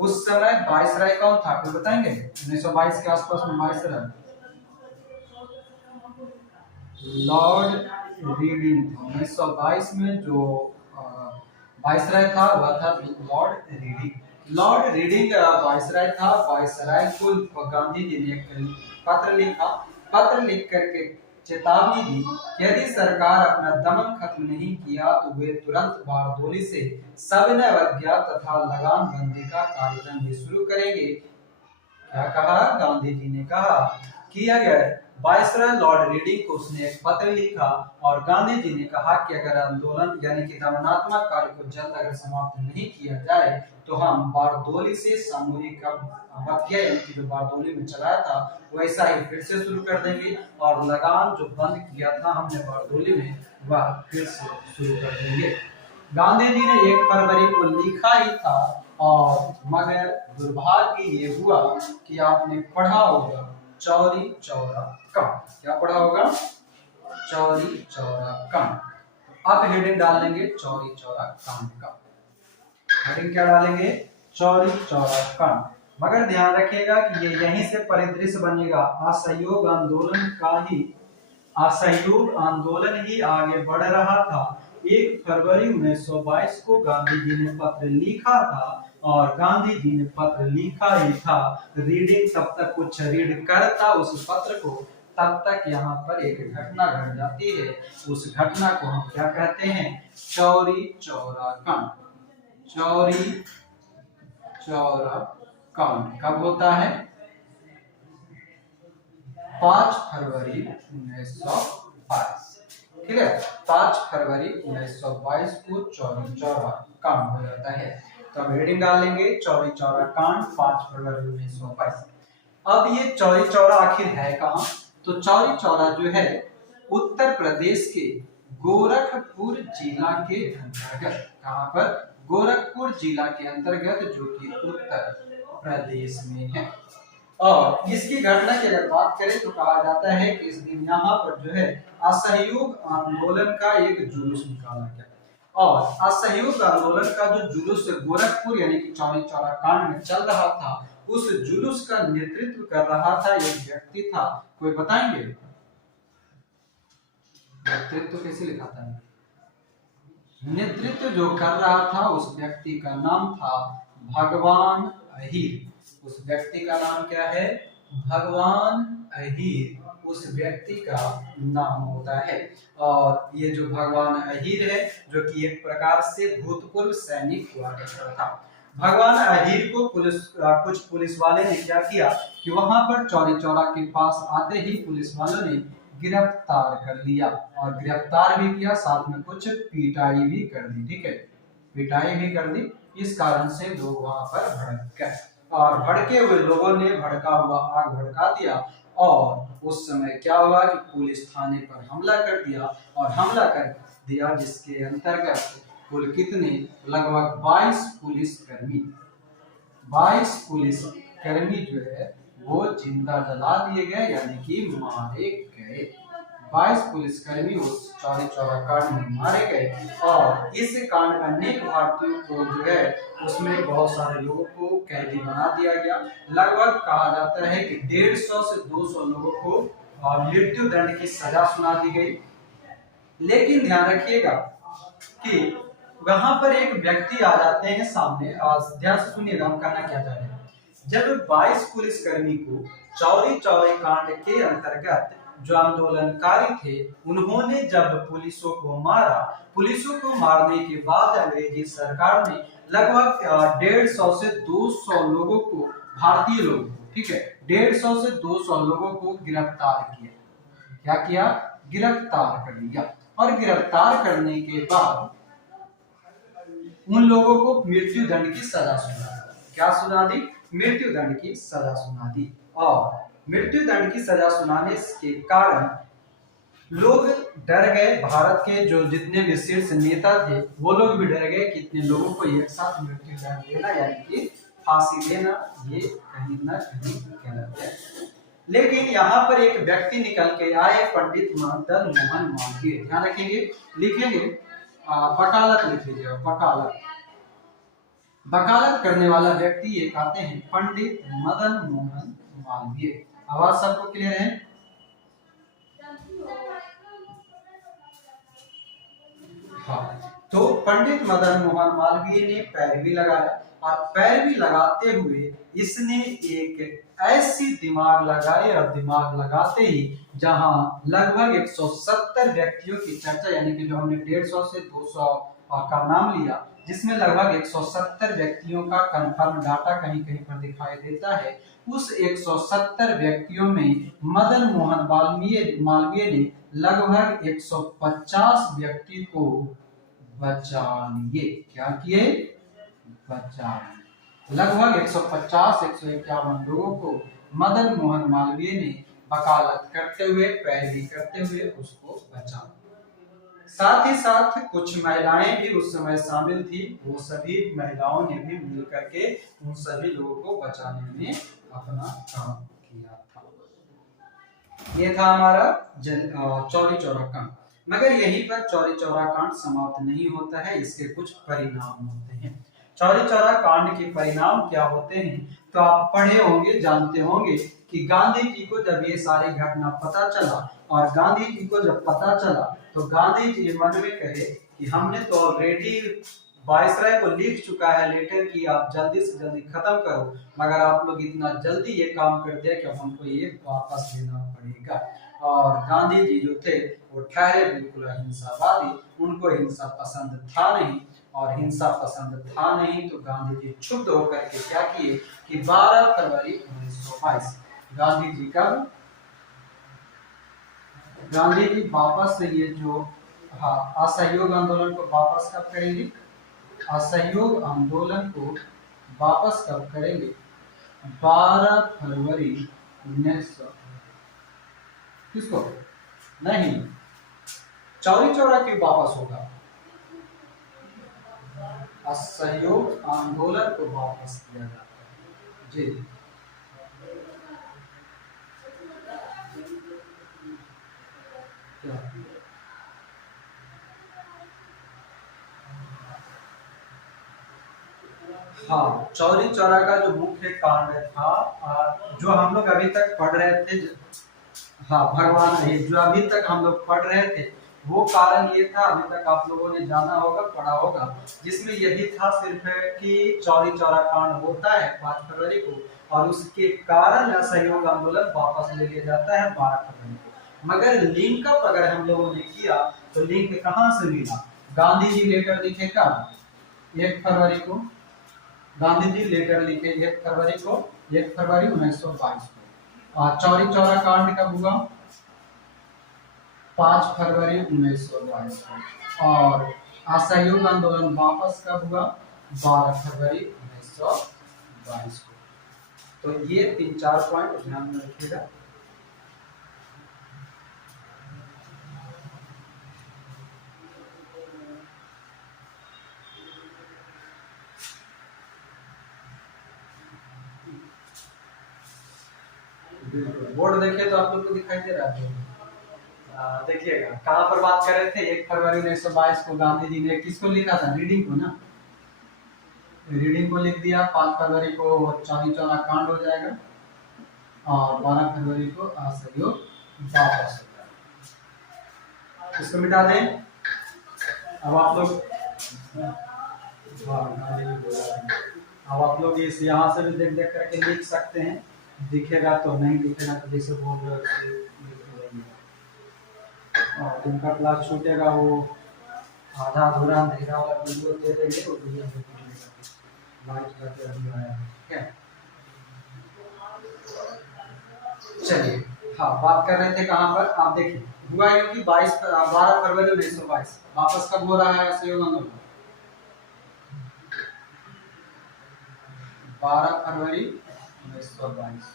उस समय वायसराय कौन था आपको बताएंगे? 1922 के आसपास में वायसराय लॉर्ड रीडिंग था। 1922 में जो वायसराय था वह था Lord reading. Lord reading viceroy था। वायसराय को गांधी जी ने एक पत्र लिखा, पत्र लिख करके चेतावनी दी, यदि सरकार अपना दमन खत्म नहीं किया तो वे तुरंत बारदोली से सविनय अवज्ञा तथा लगान बंदी का कार्यक्रम भी शुरू करेंगे। क्या कहा? गांधी जी ने कहा कि अगर वायसरॉय लॉर्ड रीडिंग को उसने एक पत्र लिखा और गांधी जी ने कहा कि अगर आंदोलन यानी कि दमनात्मक कार्य को जल्द अगर समाप्त नहीं किया जाए तो हम बारदोली से सामूहिक हत्या यानी कि जो बारदोली में चलाया था वैसा ही फिर से शुरू कर देंगे और लगान जो बंद किया था हमने बारदोली में वह फिर से शुरू कर देंगे। गांधी जी ने 1 फरवरी को लिखा ही था और मगर दुर्भाग्य ये हुआ कि आपने पढ़ा होगा चौरी चौरा कांड। क्या पढ़ा होगा? चौरी चौरा कांड। आप हेडिंग डाल लेंगे चौरी चौरा कांड का। हेडिंग क्या डालेंगे? चौरी चौरा कांड। मगर ध्यान रखिएगा कि ये यहीं से परिदृश्य बनेगा। असहयोग आंदोलन ही आगे बढ़ रहा था। 1 फरवरी 1922 को गांधी जी ने पत्र लिखा था और गांधी जी ने पत्र लिखा ही था। रीडिंग तब तक कुछ रीड करता उस पत्र को तब तक यहाँ पर एक घटना घट जाती है। उस घटना को हम क्या कहते हैं? चौरी चौरा कांड। चौरी चौरा कांड कब होता है? 5 फरवरी 1922। ठीक है, 5 फरवरी 1922 को चौरी चौरा कांड हो जाता है। तो अब हेडिंग डालेंगे चौरी चौरा कांड 5 फरवरी 1922। अब ये चौरी चौरा आखिर है कहाँ? तो चौरी चौरा जो है उत्तर प्रदेश के गोरखपुर जिला के अंतर्गत, कहाँ पर? गोरखपुर जिला के अंतर्गत, जो कि उत्तर प्रदेश में है। और इसकी घटना की अगर बात करें तो कहा जाता है कि इस दिन यहाँ पर जो है असहयोग आंदोलन का एक जुलूस निकाला गया और असहयोग आंदोलन का जो जुलूस गोरखपुर यानी कि चौरी चौरा कांड में चल रहा था उस जुलूस का नेतृत्व कर रहा था एक व्यक्ति था। कोई बताएंगे नेतृत्व कैसे लिखा था? नेतृत्व जो कर रहा था उस व्यक्ति का नाम था भगवान अहीर। उस व्यक्ति का नाम क्या है? भगवान अहीर उस व्यक्ति का नाम होता है। और ये जो भगवान अहीर है जो कि एक प्रकार से भूतपूर्व सैनिक हुआ करता था। भगवान अहीर को कुछ पुलिस वाले ने क्या किया कि वहां पर चौरी चौरा के पास आते ही पुलिस वालों ने गिरफ्तार कर लिया और गिरफ्तार भी किया, साथ में कुछ पिटाई भी कर दी। ठीक है, पिटाई भी कर दी। इस कारण से लोग वहां पर भड़क गए और भड़के हुए लोगों ने भड़का हुआ आग भड़का दिया और उस समय क्या हुआ कि पुलिस थाने पर हमला कर दिया और हमला कर दिया जिसके अंतर्गत कुल कितने? लगभग 22 पुलिसकर्मी जो है वो जिंदा जला दिए गए यानी कि मारे गए। 22 पुलिसकर्मी उस चौरी चौरा कांड में मारे गए और इस कांड में अनेक भारतीयों को जो है उसमें बहुत सारे लोगों को कैदी बना दिया गया। लगभग कहा जाता है कि 150 से 200 लोगों को मृत्यु दंड की सजा सुना दी गई। लेकिन ध्यान रखिएगा कि वहां पर एक व्यक्ति आ जाते हैं सामने। ध्यान से सुनिएगा हम करना क्या चाह रहे हैं। जब 22 पुलिसकर्मी को चौरी चौरा कांड के अंतर्गत जो आंदोलनकारी थे उन्होंने जब पुलिसों को मारा, पुलिसों को मारने के बाद अंग्रेजी सरकार ने लगभग 150 से 200 लोगों को, भारतीय लोग, ठीक है, 150 से 200 लोगों को गिरफ्तार किया। क्या किया? गिरफ्तार कर लिया और गिरफ्तार करने के बाद उन लोगों को मृत्यु दंड की सजा सुना दी। क्या सुना दी? मृत्यु दंड की सजा सुना दी। और मृत्यु दंड की सजा सुनाने के कारण लोग डर गए। भारत के जो जितने भी शीर्ष नेता थे वो लोग भी डर गए कि इतने लोगों को एक साथ मृत्यु दंड देना यानी कि फांसी देना ये कहीं ना कहीं गलत है। लेकिन यहाँ पर एक व्यक्ति निकल के आए, पंडित मदन मोहन मालवीय। ध्यान रखेंगे, लिखेंगे वकालत लिख लीजिएगा, वकालत। वकालत करने वाला व्यक्ति एक आते हैं पंडित मदन मोहन मालवीय। आवाज सबको क्लियर है? हाँ, तो पंडित मदन मोहन मालवीय ने पैरवी लगाया और पैरवी लगाते हुए इसने एक ऐसी दिमाग लगाई और दिमाग लगाते ही जहां लगभग 170 व्यक्तियों की चर्चा यानी कि जो हमने 150 से 200 का नाम लिया जिसमें लगभग 170 व्यक्तियों का कंफर्म डाटा कहीं कहीं पर दिखाई देता है उस 170 व्यक्तियों में मदन मोहन मालवीय ने लगभग 150 व्यक्ति को बचा लिए। क्या किए? बचा लिए। लगभग 151 लोगों को मदन मोहन मालवीय ने वकालत करते हुए, पैरवी करते हुए उसको बचा। साथ ही साथ कुछ महिलाएं भी उस समय शामिल थी। वो सभी महिलाओं ने भी मिल करके उन सभी लोगों को बचाने में अपना काम किया था। ये था हमारा चौरी चौरा कांड। मगर यहीं पर चौरी चौरा कांड समाप्त नहीं होता है, इसके कुछ परिणाम होते हैं। चौरी चौरा कांड के परिणाम क्या होते हैं तो आप पढ़े होंगे, जानते होंगे कि गांधी जी को जब ये सारी घटना पता चला, और गांधी जी को जब पता चला तो गांधी जी मन में कहे कि हमने तो ऑलरेडी वायसराय को लिख चुका है लेटर कि आप जल्दी से जल्दी खत्म करो, मगर आप लोग इतना जल्दी ये काम कर दिया कि हमको ये वापस लेना पड़ेगा। और गांधी जी जो थे वो ठहरे बिल्कुल अहिंसावादी, उनको हिंसा पसंद था नहीं, और हिंसा पसंद था नहीं तो गांधी जी क्षुब्ध होकर के क्या किए कि 12 फरवरी 1922 गांधी जी वापस से ये जो असहयोग आंदोलन को वापस कब करेंगे? असहयोग आंदोलन को वापस कब करेंगे? 12 फरवरी 1900 किसको नहीं, चौरी चौरा क्यों वापस होगा? असहयोग आंदोलन को वापस किया जाता है जी। हाँ, चौरी चौरा का जो मुख्य कांड था, जो हम लोग अभी तक पढ़ रहे थे, हाँ भगवान ने जो अभी तक हम लोग पढ़ रहे थे, वो कारण ये था, अभी तक आप लोगों ने जाना होगा, पढ़ा होगा, जिसमें यही था सिर्फ कि चौरी चौरा कांड होता है 5 फरवरी को, और उसके कारण असहयोग आंदोलन वापस ले लिया जाता है 12 फरवरी को। मगर लिंकअप अगर हम लोगों ने किया तो लिंक कहाँ से मिला? गांधी जी लेटर लिखे कब? 1 फरवरी को। गांधी जी लेटर लिखे 1 फरवरी को, 1 फरवरी 1922 को। चौरी चौरा कांड कब हुआ? 5 फरवरी 1922 को। और असहयोग आंदोलन वापस कब हुआ? 12 फरवरी 1922 को। तो ये 3-4 पॉइंट ध्यान में रखिएगा। बोर्ड देखिए तो आप लोग को दिखाई दे रहा है, देखिएगा कहाँ पर बात कर रहे थे? 1 फरवरी 1922 को गांधी जी ने किसको लिखा था? रीडिंग को ना, रीडिंग को लिख दिया। 5 फरवरी को चौरी चौरा कांड हो जाएगा, और 12 फरवरी को असहयोग वापस हो जाएगा। इसको मिटा दें। अब आप लोग अब आप लोग इस यहाँ से भी देख देख करके लिख सकते हैं, दिखेगा तो नहीं दिखेगा तो जैसे बोल रहे और जिनका क्लास छूटेगा वो आधा अधूरा अंधेरा वाला वीडियो दे देंगे, वो वीडियो लाइट करके अभी आया है। ठीक है, चलिए हाँ बात कर रहे थे कहाँ पर? आप देखिए हुआ है कि 12 फरवरी 1922 वापस कब हो रहा है असहयोग आंदोलन? 12 फरवरी 1922।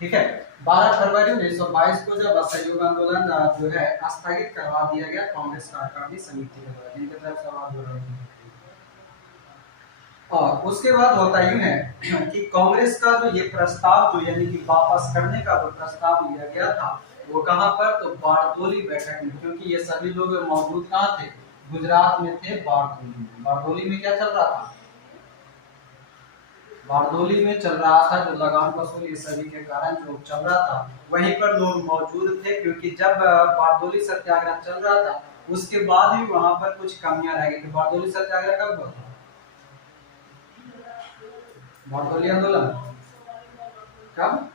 ठीक है, 12 फरवरी 1922 को जब असहयोग आंदोलन जो है स्थगित करवा दिया गया कांग्रेस कार्यकारिणी समिति के द्वारा, जिनके तरफ सवाल हो रहे थे। और उसके बाद होता यूं है कि कांग्रेस का जो ये प्रस्ताव जो यानी कि वापस करने का जो प्रस्ताव लिया गया था वो कहां पर? तो बारडोली बैठक में, क्योंकि ये सभी लोग मौजूद कहां थे? गुजरात में थे, बारडोली में। बारडोली में क्या चल रहा था? बारडोली में चल रहा था जो लगान वसूली ये सभी के कारण जो चल रहा था, वहीं पर लोग मौजूद थे, क्योंकि जब बारडोली सत्याग्रह चल रहा था उसके बाद ही वहां पर कुछ कमियां रह गई थी। बारडोली सत्याग्रह कब हुआ था? बारडोली आंदोलन कब?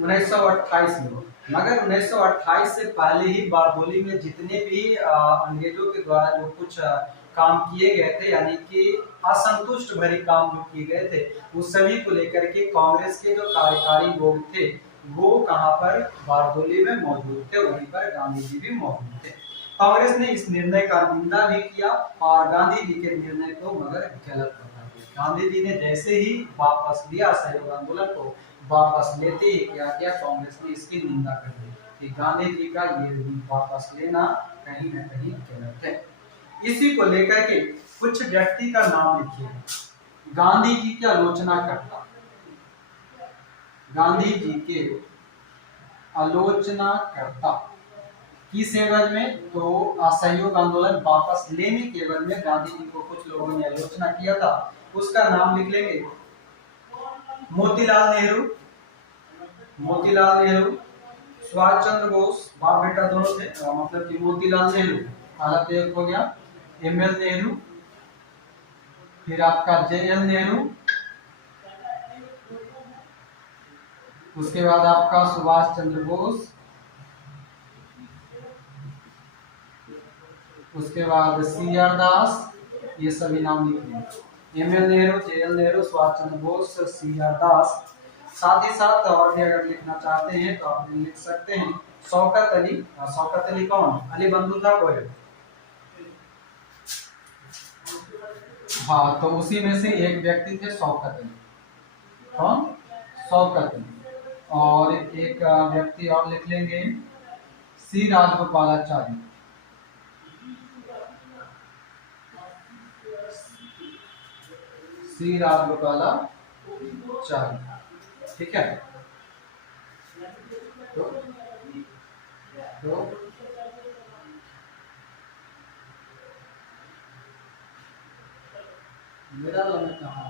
1928 में। मगर 1928 से पहले ही बारडोली में जितने भी अंग्रेजों के द्वारा जो कुछ काम किए गए थे, यानी कि असंतुष्ट भरे काम जो किए गए थे, उस सभी को लेकर के कांग्रेस के जो कार्यकारी लोग थे वो कहां पर, बारदोली में मौजूद थे, वहीं पर गांधी जी भी मौजूद थे। कांग्रेस ने इस निर्णय का निंदा भी किया और गांधी जी के निर्णय को मगर गलत बता दिया। गांधी जी ने जैसे ही वापस लिया असहयोग आंदोलन को, वापस लेते ही क्या किया, कांग्रेस ने इसकी निंदा कर दी कि गांधी जी का ये वापस लेना कहीं न कहीं गलत है। इसी को लेकर के कुछ व्यक्ति का नाम लिखिए गांधी जी की आलोचना करता, गांधी जी के आलोचना करता किस एवज में, तो असहयोग आंदोलन वापस लेने के एवज में गांधी जी को कुछ लोगों ने आलोचना किया था। उसका नाम लिख लेंगे मोतीलाल नेहरू, मोतीलाल नेहरू, सुभाष चंद्र बोस, बाप बेटा दोनों थे, मतलब कि मोतीलाल नेहरू हालत एक हो गया, एमएल नेहरू, फिर आपका जेएल नेहरू, उसके बाद आपका सुभाष चंद्र बोस, उसके बाद सी आर दास, ये सभी नाम लिख लेंगे, ML Nehru, JL Nehru, Subhash Chandra Bose, C R दास। साथ ही साथ और भी अगर लिखना चाहते हैं तो आप लिख सकते हैं शौकत अली। शौकत अली कौन, अली बंधु था कोई, हाँ, तो उसी में से एक व्यक्ति थे शौकत अली। कौन, शौकत अली। और एक व्यक्ति और लिख लेंगे सी राजगोपालाचारी, सी राजगोपालाचारी, ठीक है। तो मेरा कहाँ,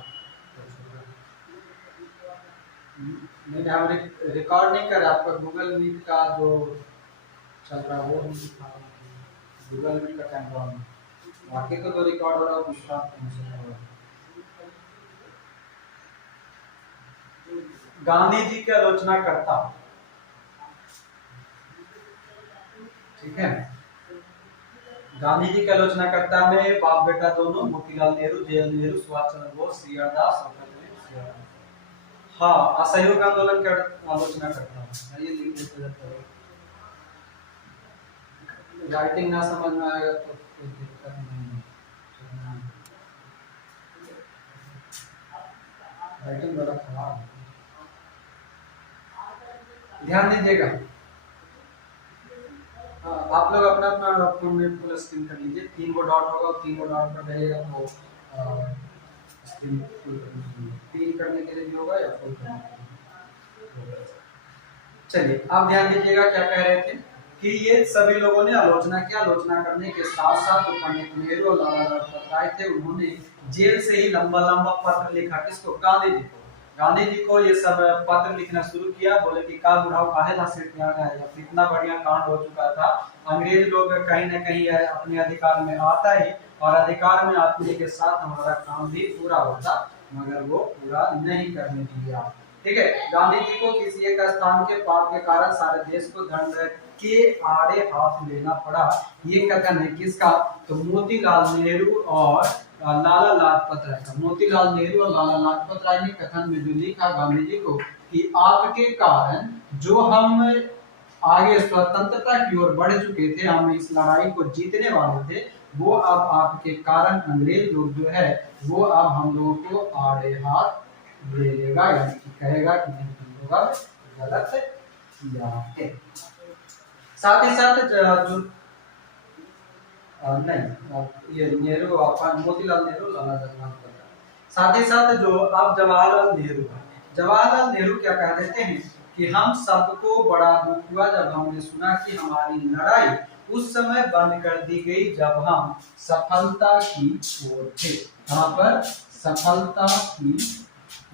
मैंने हम रिकॉर्ड नहीं कर, आपका गूगल मीट का जो चल रहा है वो हम दिखा रहे हैं, गूगल मीट का कैमरा में, बाकी तो रिकॉर्ड हो रहा है उसका गांधी जी की आलोचना करता, ठीक है। गांधी जी की आलोचना करता में बाप बेटा दोनों, Motilal Nehru, JL Nehru, Subhash Chandra Bose, C R दास, हाँ, असहयोग आंदोलन की आलोचना करता हूँ। ये लिख देते रहते हैं, राइटिंग ना समझ में आएगा तो कोई दिक्कत नहीं है, राइटिंग बड़ा खराब है, ध्यान दीजिएगा। आप लोग अपना अपना फोन में फुल स्क्रीन कर लीजिए, 3 गो डॉट होगा, 3 गो डॉट पर रहेगा तो स्क्रीन फुल कर लीजिए, 3 करने के लिए भी होगा या फुल करने के लिए। चलिए आप ध्यान दीजिएगा क्या कह रहे थे कि ये सभी लोगों ने आलोचना की, आलोचना करने के साथ साथ पंडित नेहरू और लाला लाजपत राय थे, उन्होंने जेल से ही लंबा लंबा पत्र लिखा, किसको, गांधी जी को। गांधी जी को ये सब पत्र लिखना शुरू किया, बोले कि का बुढ़ाओ काहे ना सिर त्याग है, जब इतना बढ़िया कांड हो चुका था, अंग्रेज लोग कहीं ना कहीं अपने अधिकार में आता ही, और अधिकार में आने के साथ हमारा काम भी पूरा होता, मगर वो पूरा नहीं करने दिया, ठीक है। गांधी जी को किसी एक स्थान के पाप के कारण सारे देश को दंड के आड़े हाथ लेना पड़ा, ये कथन है किसका, तो मोतीलाल नेहरू और लाला लाजपत राय का। मोतीलाल नेहरू और लाला लाजपत राय ने कथन में जो लिखा गांधी जी को कि आपके कारण जो हम आगे स्वतंत्रता की ओर बढ़ चुके थे, हम इस लड़ाई को जीतने वाले थे, वो अब आपके कारण अंग्रेज लोग जो है वो अब हम लोगों को आड़े हाथ ले लेगा, यानी कि कहेगा कि नहीं तुम लोग गलत किया है। साथ ही साथ जो नहीं, ये नेहरू, मोतीलाल नेहरू, लाला लाजपत राय, साथ ही साथ जो अब जवाहरलाल नेहरू, जवाहरलाल नेहरू क्या कह देते हैं कि हम सबको बड़ा दुख हुआ जब हमने सुना कि हमारी लड़ाई उस समय बंद कर दी गई जब हम सफलता की ओर थे। यहाँ पर सफलता की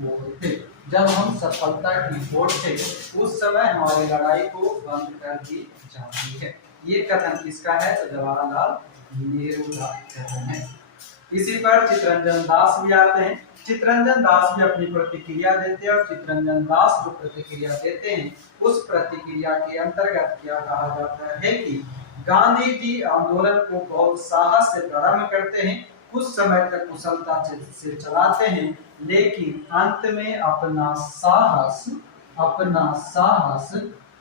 ओर थे, जब हम सफलता की ओर थे उस समय हमारी लड़ाई को बंद कर दी जाती है। ये कथन किसका है, तो जवाहरलाल नेहरू का कथन है। इसी पर चित्तरंजन दास भी आते हैं, चित्तरंजन दास भी अपनी प्रतिक्रिया देते हैं, और चित्तरंजन दास जो प्रतिक्रिया देते हैं उस प्रतिक्रिया के अंतर्गत क्या कहा जाता है कि गांधी जी आंदोलन को बहुत साहस से प्रारंभ करते हैं, कुछ समय तक कुशलता से चलाते हैं, लेकिन अंत में अपना साहस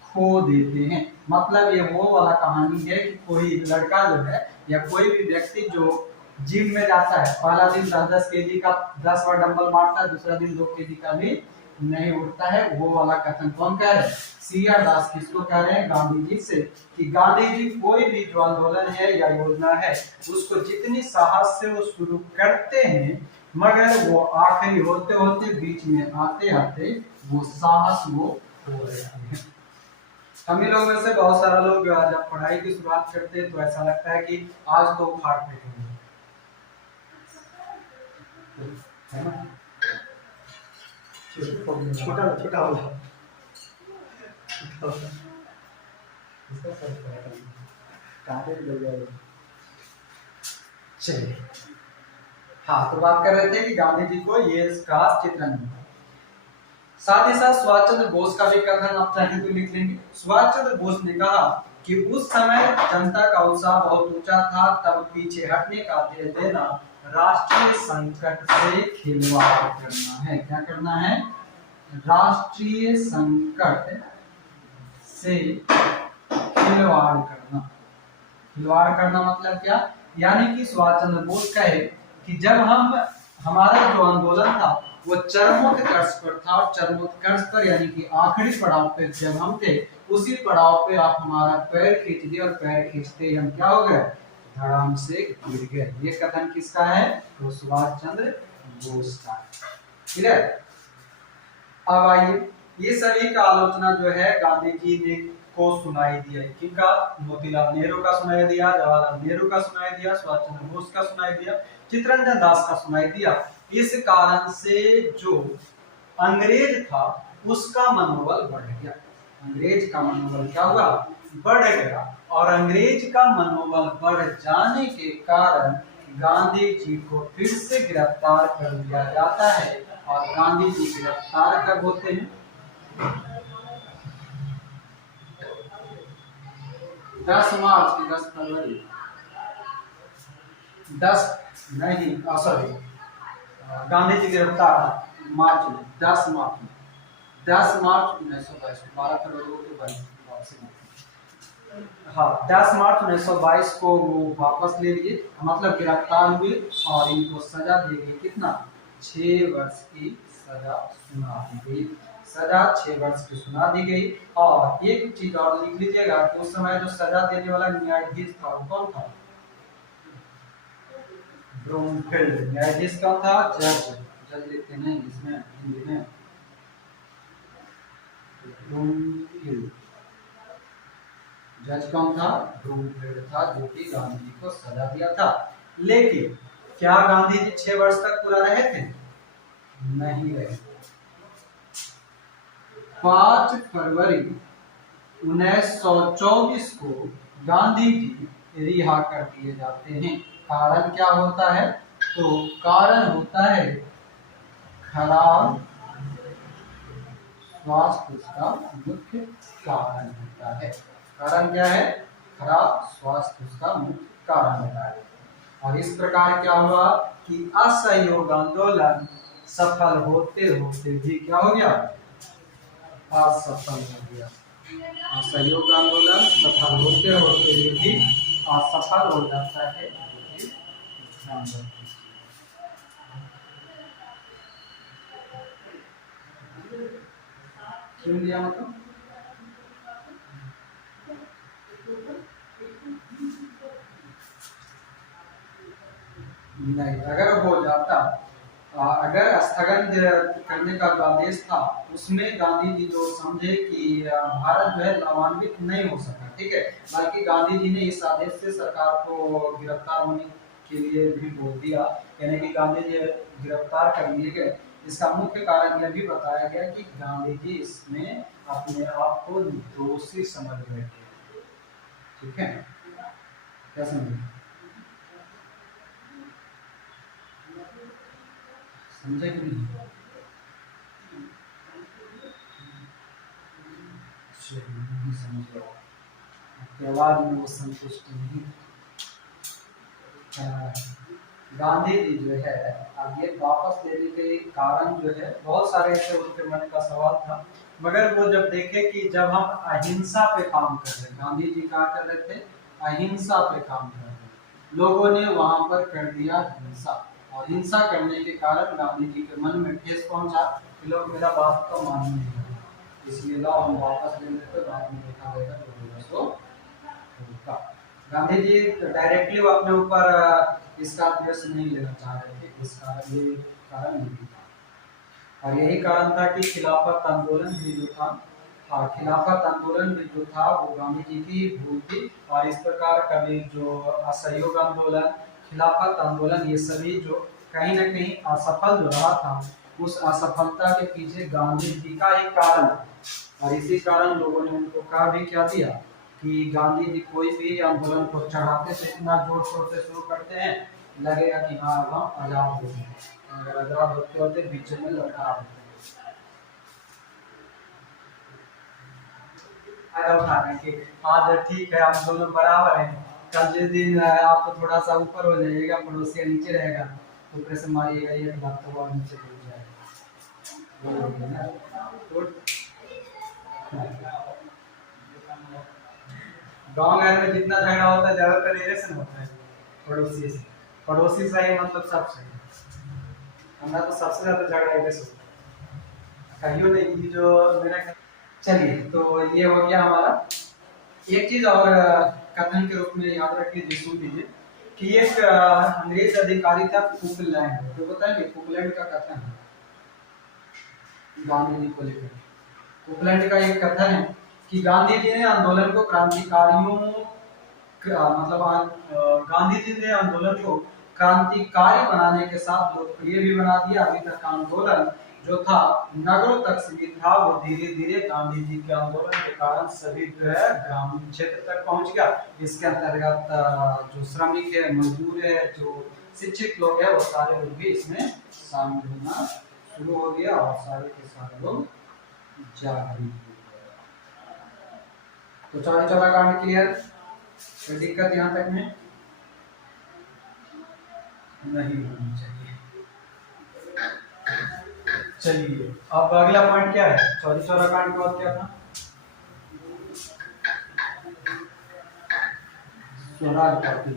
खो देते हैं। मतलब ये वो वाला कहानी है कि कोई लड़का जो है या कोई भी व्यक्ति जो जिम में जाता है, पहला दिन 10-10 केजी का 10 बार डंबल मारता है, दूसरा दिन 2 केजी का भी नहीं उठता है, वो वाला कथन कौन कह रहे हैं? सीआर दास किसको कह रहे हैं? गांधी जी से। कि गांधी जी कोई भी जो आंदोलन है या योजना है उसको जितनी साहस से वो शुरू करते हैं, मगर वो आखिरी होते होते बीच में आते आते वो साहस वो खो जाते हैं। हम ही लोग में से बहुत सारा लोग जब पढ़ाई की शुरुआत करते हैं तो ऐसा लगता है कि आज तो उखाड़ फेंकेंगे, है ना? छोटा छोटा वाला चलिए, हाँ, तो बात कर रहे थे कि गांधी जी को ये इसका चित्रण है। साथ ही साथ सुभाष चंद्र बोस का भी कथन आप चाहें तो लिख लेंगे। सुभाष चंद्र बोस ने कहा कि उस समय जनता का उत्साह बहुत ऊंचा था, तब पीछे हटने का दे देना राष्ट्रीय संकट से खिलवाड़ करना है। क्या करना है? राष्ट्रीय संकट से खिलवाड़ करना। खिलवाड़ करना मतलब क्या? यानी कि सुभाष चंद्र बोस कहे कि जब हमारा जो आंदोलन था वो चरमोत्कर्ष पर था, और चरमोत्कर्ष पर यानी कि आखिरी पड़ाव पे जब हम थे, उसी पड़ाव पे आप हमारा पैर खींच दिए, और पैर खींचते हम क्या हो गए? धड़ाम से गिर गए। ये कथन किसका है? तो सुभाष चंद्र बोस का। ठीक है, अब आइए, ये सभी का आलोचना जो है गांधी जी ने को सुनाई दिया। किनका? मोतीलाल नेहरू का सुनाई दिया, जवाहरलाल नेहरू का सुनाई दिया, सुभाष चंद्र बोस का सुनाई दिया, चित्तरंजन दास का सुनाई दिया। इस कारण से जो अंग्रेज था उसका मनोबल बढ़ गया। अंग्रेज का मनोबल क्या हुआ? बढ़ गया। और अंग्रेज का मनोबल बढ़ जाने के कारण गांधी जी को फिर से गिरफ्तार कर लिया जाता है। और गांधी जी गिरफ्तार कब होते हैं? 10 मार्च की 10 फरवरी 10 नहीं, सॉरी, गांधी जी गिरफ्तार मार्च में, 10 मार्च में, 10 मार्च 1922, 12 फरवरी को 22 हाँ, 10 मार्च 1922 को वो वापस ले लिए, मतलब गिरफ्तार हुए, और इनको सजा दी गई। कितना? 6 वर्ष की सजा सुना दी गई। सजा 6 वर्ष की सुना दी गई। और एक चीज और लिख लीजिएगा, उस समय जो सजा देने वाला न्यायाधीश था वो कौन था? ब्रूमफील्ड। न्यायाधीश कौन था? जज। जज लिखते नहीं इसमें हिंदी में, ब्रूमफील्ड। जज कौन था? ब्रूमफील्ड था, जो कि गांधी जी को सजा दिया था। लेकिन क्या गांधी जी 6 वर्ष तक पूरा रहे थे? नहीं रहे। 5 फरवरी 1924 को गांधी जी रिहा कर दिए जाते हैं। कारण क्या होता है? तो कारण होता है खराब स्वास्थ्य का मुख्य कारण होता है। कारण क्या है? खराब स्वास्थ्य उसका मुख्य कारण होता है। और इस प्रकार क्या हुआ कि असहयोग आंदोलन सफल होते होते भी क्या हो गया? असफल हो गया। असहयोग आंदोलन सफल होते होते भी असफल हो जाता है। क्यों दिया? मतलब नहीं, अगर हो जाता, अगर स्थगन करने का जो आदेश था उसमें गांधी जी जो समझे कि भारत जो है लाभान्वित नहीं हो सका, ठीक है, बल्कि गांधी जी ने इस आदेश से सरकार को गिरफ्तार होने के लिए भी बोल दिया, यानी कि गांधी जी गिरफ्तार कर लिए गए। इसका मुख्य कारण यह भी बताया गया कि गांधी जी इसमें अपने आप को दोषी समझ बैठे। ठीक है, क्या समझे? समझे कि नहीं? नहीं समझ रहा। व्यवहार में वो संतुष्ट नहीं। गांधी जी जो है अब ये वापस लेने के कारण जो है बहुत सारे ऐसे उनके मन का सवाल था, मगर वो जब देखे कि जब हम अहिंसा पे काम कर रहे, गांधी जी क्या कर रहे थे, अहिंसा पे काम कर रहे, लोगों ने वहां पर कर दिया हिंसा, और हिंसा करने के कारण गांधी जी के मन में ठेस पहुंचा कि लोग मेरा बात तो मान नहीं रहे, इसलिए लाओ हम वापस ले लेते, बाद में देखा जाएगा जो होगा सो होगा। गांधी जी डायरेक्टली वो अपने ऊपर इसका यश नहीं लेना चाह रहे थे, इसका ये कारण नहीं था, और यही कारण था कि खिलाफत आंदोलन भी जो था, हाँ खिलाफत आंदोलन भी जो था वो गांधी जी की भूल थी, और इस प्रकार का भी जो असहयोग आंदोलन, खिलाफत आंदोलन, ये सभी जो कहीं ना कहीं असफल जो रहा था, उस असफलता के पीछे गांधी जी का एक कारण है, और इसी कारण लोगों ने उनको कहा भी क्या दिया कि गांधी जी कोई भी आंदोलन को चढ़ाते थे, इतना जोर शोर से शुरू करते हैं लगेगा कि हाँ अब हम आजाद हो गए, अगर आजाद होते होते बीच में लड़खड़ा होते उठा रहे कि आज ठीक है हम दोनों बराबर हैं, कल जिस दिन आप थोड़ा सा ऊपर हो जाइएगा, पड़ोसी नीचे रहेगा, तो ऊपर से मारिएगा एक लाख तो वो नीचे गिर जाएगा, तो गाँव घर में जितना झगड़ा होता है ज्यादातर एरे से होता है, पड़ोसी से, पड़ोसी से ही मतलब सब सही, हमारा तो सबसे ज्यादा झगड़ा एरे से होता है, कहियो नहीं ये जो मेरा। चलिए तो ये हो गया हमारा, एक चीज और कथन के रूप में याद रख लीजिए, सुन लीजिए कि एक अंग्रेज अधिकारी था कुकलैंड, तो बताएंगे कुकलैंड का कथन है गांधी जी को लेकर, कुकलैंड का एक कथन है कि गांधी जी ने आंदोलन को क्रांतिकारियों गांधी जी ने आंदोलन को क्रांतिकारी बनाने के साथ लोकप्रिय भी बना दिया। अभी तक आंदोलन जो था नगरों तक सीमित था, वो धीरे धीरे गांधी जी के आंदोलन के कारण सभी जो है ग्रामीण क्षेत्र तक पहुंच गया। इसके अंतर्गत जो श्रमिक है, मजदूर है, जो शिक्षित लोग है, वो सारे लोग भी इसमें शामिल होना शुरू हो गया, और सारे के सारे लोग जागरूक हो गए। तो चौरी चौरा कांड क्लियर, कोई दिक्कत यहाँ तक में नहीं होनी चाहिए। चलिए अब अगला पॉइंट क्या है, चौरी चौरा कांड के बाद क्या था, स्वराज पार्टी।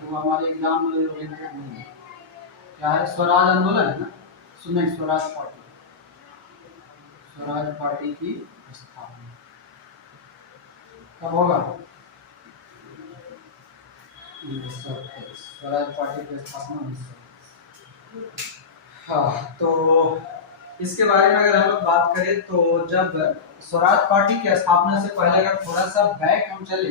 तो हमारे एग्जाम में ओरिएंटेड नहीं है, क्या है, स्वराज आंदोलन है ना, सुने स्वराज पार्टी, स्वराज पार्टी की स्थापना कब होगा, स्वराज पार्टी की स्थापना 1923। हाँ तो इसके बारे में अगर हम लोग बात करें तो जब स्वराज पार्टी की स्थापना से पहले अगर थोड़ा सा बैक हम चले,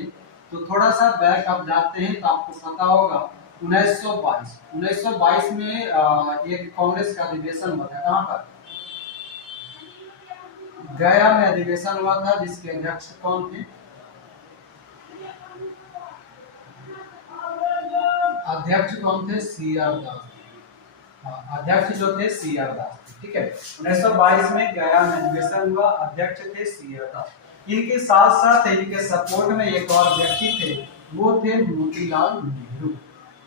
तो थोड़ा सा बैक आप जाते हैं तो आपको पता होगा 1922 में एक कांग्रेस का अधिवेशन हुआ था, कहाँ पर, गया में अधिवेशन हुआ था, जिसके अध्यक्ष कौन थे, अध्यक्ष कौन थे, सी आर दास, अध्यक्ष जो थे सी आर दास, ठीक है। 1922 में गया में अधिवेशन हुआ, अध्यक्ष थे सी आर दास, इनके साथ साथ इनके सपोर्ट में एक और व्यक्ति थे, वो थे मोतीलाल नेहरू,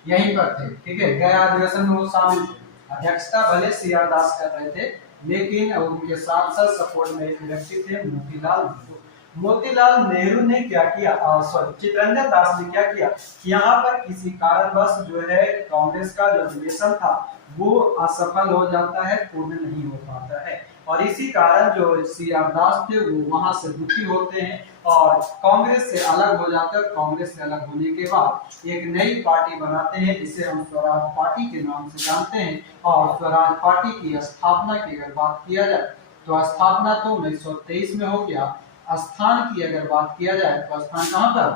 यहीं पर थे, ठीक है, गया अधिवेशन में वो शामिल थे, अध्यक्षता भले सी आर दास कर रहे थे, लेकिन उनके साथ साथ सपोर्ट में एक व्यक्ति थे मोतीलाल नेहरू। मोतीलाल नेहरू ने क्या किया, सॉरी चितरंजन दास ने क्या किया, यहाँ पर किसी कारणवश जो है कांग्रेस का जो अधिवेशन था वो असफल हो जाता है, पूर्ण नहीं हो पाता है, और इसी कारण जो सी आर दास थे वो वहां से दुखी होते हैं और कांग्रेस से अलग हो जाते हैं। कांग्रेस से अलग होने के बाद एक नई पार्टी बनाते हैं जिसे हम स्वराज पार्टी के नाम से जानते हैं, और स्वराज पार्टी की स्थापना की अगर बात किया जाए तो स्थापना तो 1923 में हो गया, स्थान की अगर बात किया जाए तो स्थान कहां पर,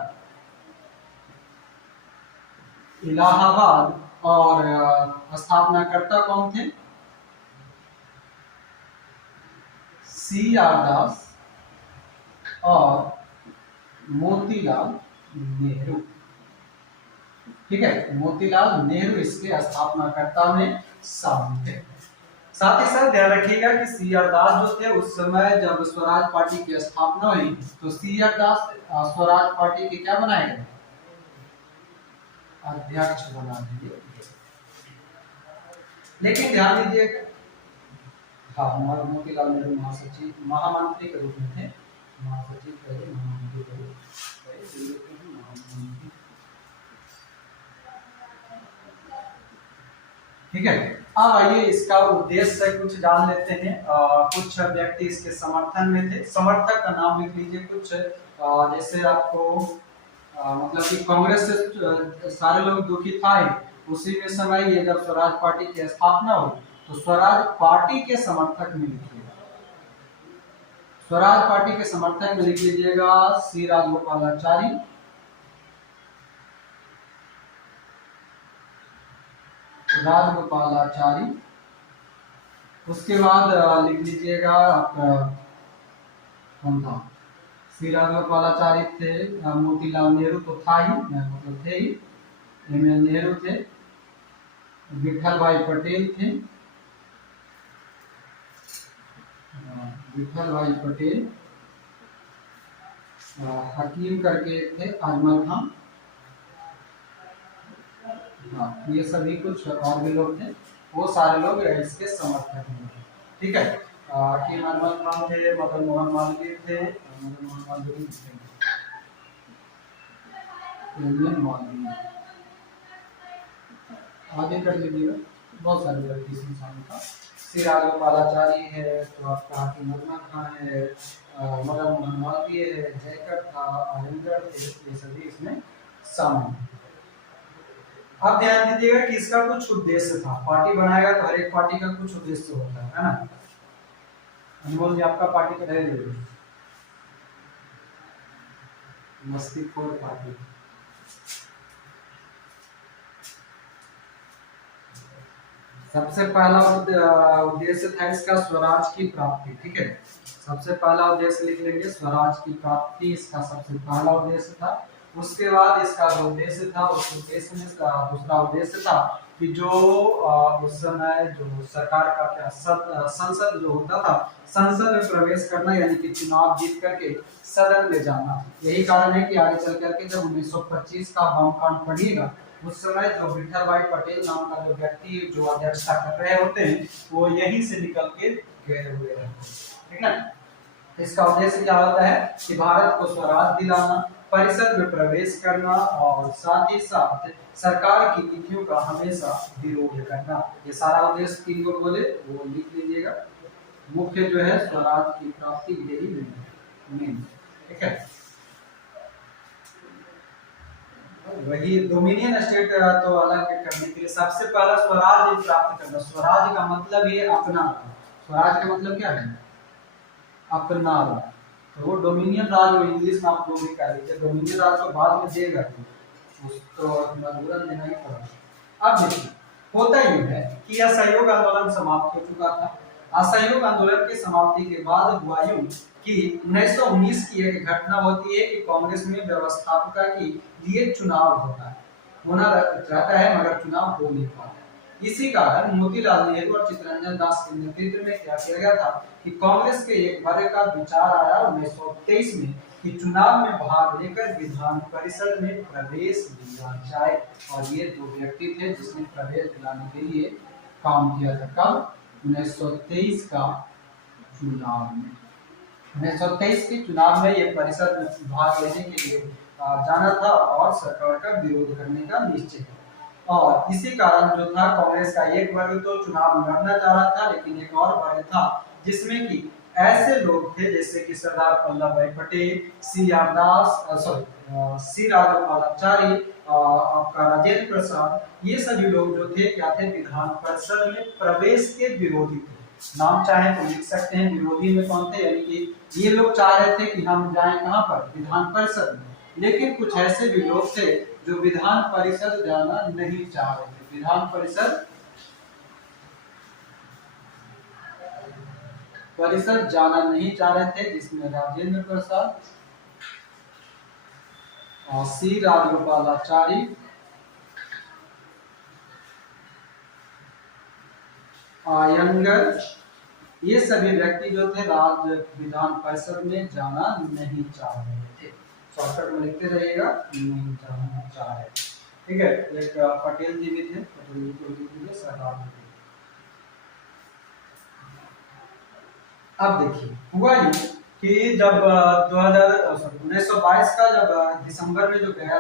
इलाहाबाद, और स्थापनाकर्ता कौन थे, सी आर दास और मोतीलाल नेहरू, ठीक है, मोतीलाल नेहरू इसके स्थापनाकर्ता में शामिल थे, साथ ही साथ ध्यान रखिएगा कि सी आर दास जो थे उस समय जब स्वराज पार्टी की स्थापना हुई तो सी आर दास स्वराज पार्टी के क्या बनाए गए, अध्यक्ष बना दिए। लेकिन ध्यान दीजिए, हाँ मोतीलाल नेहरू महासचिव महामंत्री के रूप में थे, महासचिव पहले महामंत्री के रूप में, ठीक है। अब आइए इसका उद्देश्य कुछ जान लेते हैं। कुछ व्यक्ति इसके समर्थन में थे, समर्थक का नाम लिख लीजिए कुछ, जैसे आपको मतलब कि कांग्रेस से सारे लोग दुखी था उसी में समय ये जब स्वराज पार्टी की स्थापना हुई तो स्वराज पार्टी के समर्थक में लिखिएगा, स्वराज पार्टी के समर्थक में लिख लीजिएगा सी राजगोपालाचारी, राजगोपालाचारी। उसके बाद लिख लीजिएगा आपका कौन था, श्री राजगोपालाचारी थे, मोतीलाल नेहरू तो था ही, मतलब थे ही, एम एल नेहरू थे, विठल भाई पटेल थे, विठल भाई पटेल, हकीम करके थे, अजमल खान, हाँ ये सभी कुछ और भी लोग थे, वो सारे लोग इसके समर्थक हैं, ठीक है। हकीम अजमल खान थे, मदन मोहन मालवीय थे, मदन मोहन मालवीय थे, आगे कर लीजिएगा, बहुत सारे व्यक्ति इस इंसान का, श्री राजगोपालाचारी है, तो आपका हकीम अजमल खान है, मदन मोहन मालवीय है, जयकर था, आलिंगर थे, ये सभी इसमें शामिल हैं। अब ध्यान दीजिएगा कि इसका कुछ उद्देश्य था, पार्टी बनाएगा तो हर एक पार्टी का कुछ उद्देश्य होता है ना। अनमोल जी आपका पार्टी का है मस्ती खोर पार्टी, सबसे पहला उद्देश्य था इसका स्वराज की प्राप्ति, ठीक है। सबसे पहला उद्देश्य लिख लेंगे स्वराज की प्राप्ति, इसका सबसे पहला उद्देश्य था। उसके बाद इसका जो उद्देश्य था उस उद्देश्य में इसका दूसरा उद्देश्य था कि जो उस समय जो सरकार का क्या संसद जो होता था, संसद में प्रवेश करना, यानी कि चुनाव जीत करके सदन में जाना। यही कारण है कि आगे चल करके जब 1925 का बम कांड पड़ेगा उस समय जो विठल भाई पटेल नाम का जो व्यक्ति जो अध्यक्षता कर रहे होते हैं वो यहीं से निकल के गए हुए हैं, ठीक है। इसका उद्देश्य क्या होता है कि भारत को स्वराज दिलाना, परिषद में प्रवेश करना और साथ ही साथ सरकार की नीतियों का हमेशा विरोध करना। ये सारा उद्देश्य तीन को बोले वो लिख लीजिएगा। मुख्य जो है स्वराज की प्राप्ति यही मेन, ठीक है। वही डोमिनियन स्टेट तो अलग करने के लिए सबसे पहला स्वराज प्राप्त करना। स्वराज का मतलब ये अपना, स्वराज का मतलब क्या है, अपना। तो वो डोमिनियन राज वो इंग्लिश में आप लोग भी कह लीजिए, डोमिनियन राज तो बाद में देगा उसको मजबूरन देना ही पड़ा। अब देखिए होता ही है कि असहयोग आंदोलन समाप्त हो चुका था। असहयोग आंदोलन की समाप्ति के बाद हुआ यूं कि 1919 की एक घटना होती है कि कांग्रेस में व्यवस्थापिका के लिए चुनाव होता है, होना रहता है मगर चुनाव हो नहीं पाता। इसी कारण मोतीलाल नेहरू और चित्तरंजन दास के नेतृत्व में क्या किया गया था कि कांग्रेस के एक वर्ग का विचार आया 1923 में कि चुनाव में भाग लेकर विधान परिषद में प्रवेश दिया जाए। और ये दो व्यक्ति थे जिसने प्रवेश दिलाने के लिए काम किया था। कब? 1923 का चुनाव में, 1923 के चुनाव में ये परिषद में भाग लेने के लिए जाना था और सरकार का विरोध करने का निश्चय था। और इसी कारण जो था कांग्रेस का एक वर्ग तो चुनाव लड़ना चाह रहा था, लेकिन एक और वर्ग था जिसमें कि ऐसे लोग थे जैसे कि सरदार वल्लभ भाई पटेल, सी आर दास, सी राजगोपालाचारी, आपका राजेंद्र प्रसाद, ये सभी लोग जो थे क्या थे, विधान परिषद में प्रवेश के विरोधी थे। नाम चाहे तो लिख सकते हैं, विरोधी में कौन थे, यानी कि ये लोग चाह रहे थे कि हम जाएं कहां पर, विधान परिषद में। लेकिन कुछ ऐसे भी लोग थे जो विधान परिषद जाना नहीं चाह रहे थे। विधान परिषद जाना नहीं चाह रहे थे, जिसमें राजेंद्र प्रसाद और सी राजगोपालाचारी आयंगर, ये सभी व्यक्ति जो थे राज्य विधान परिषद में जाना नहीं चाह रहे थे। शॉर्टकट में लिखते रहिएगा, नहीं जाना चाह रहे। ठीक है, एक पटेल जी भी थे, पटेल जी को लिख दीजिए सरदार जी। अब देखिए हुआ ये कि जब 1922 का जब दिसंबर में जो गया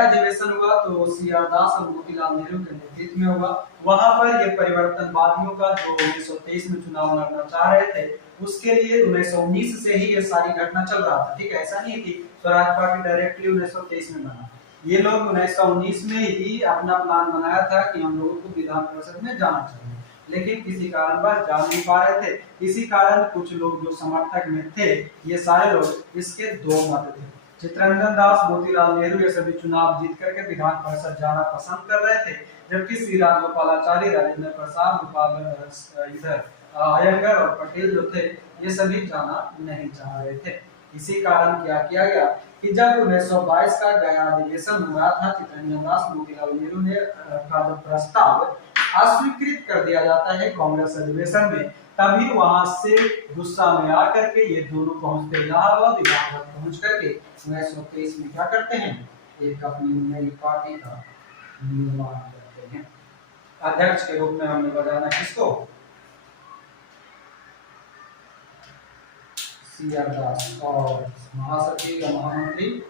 अधिवेशन हुआ तो सीआर दास और मोतीलाल नेहरू के नेतृत्व में हुआ। वहां पर ये परिवर्तनवादियों का जो 1923 में चुनाव लड़ना चाह रहे थे उसके लिए 1919 से ही ये सारी घटना चल रहा था। ठीक है, ऐसा नहीं है कि स्वराज पार्टी डायरेक्टली 1923 में बना, ये लोग 1919 में ही अपना प्लान बनाया था कि हम लोगों को विधान परिषद में जाना चाहिए, लेकिन किसी कारणवश जा नहीं पा रहे थे। इसी कारण कुछ लोग जो समर्थक में थे, ये सारे लोग इसके दो मत थे। चित्तरंजन दास, मोतीलाल नेहरू ये सभी चुनाव जीत करके विधान परिषद जाना पसंद कर रहे थे, जबकि श्री राजगोपालाचारी, राजेंद्र प्रसाद, गोपाल इधर आयंगर और पटेल जो थे ये सभी जाना नहीं चाह रहे थे। इसी कारण क्या किया गया कि जब 1922 का गया अधिवेशन हुआ था, चित्तरंजन दास, मोतीलाल नेहरू ने का जो प्रस्ताव अस्वीकृत कर दिया जाता है कांग्रेस अधिवेशन में, तभी वहां से गुस्सा में आकर के ये दोनों पहुंचते इलाहाबाद, इलाहाबाद पहुंच करके 1923 में क्या करते हैं, एक अपनी नई पार्टी का निर्माण करते हैं। अध्यक्ष के रूप में हमने बताना किसको, सीआर दास, और महासचिव या महामंत्री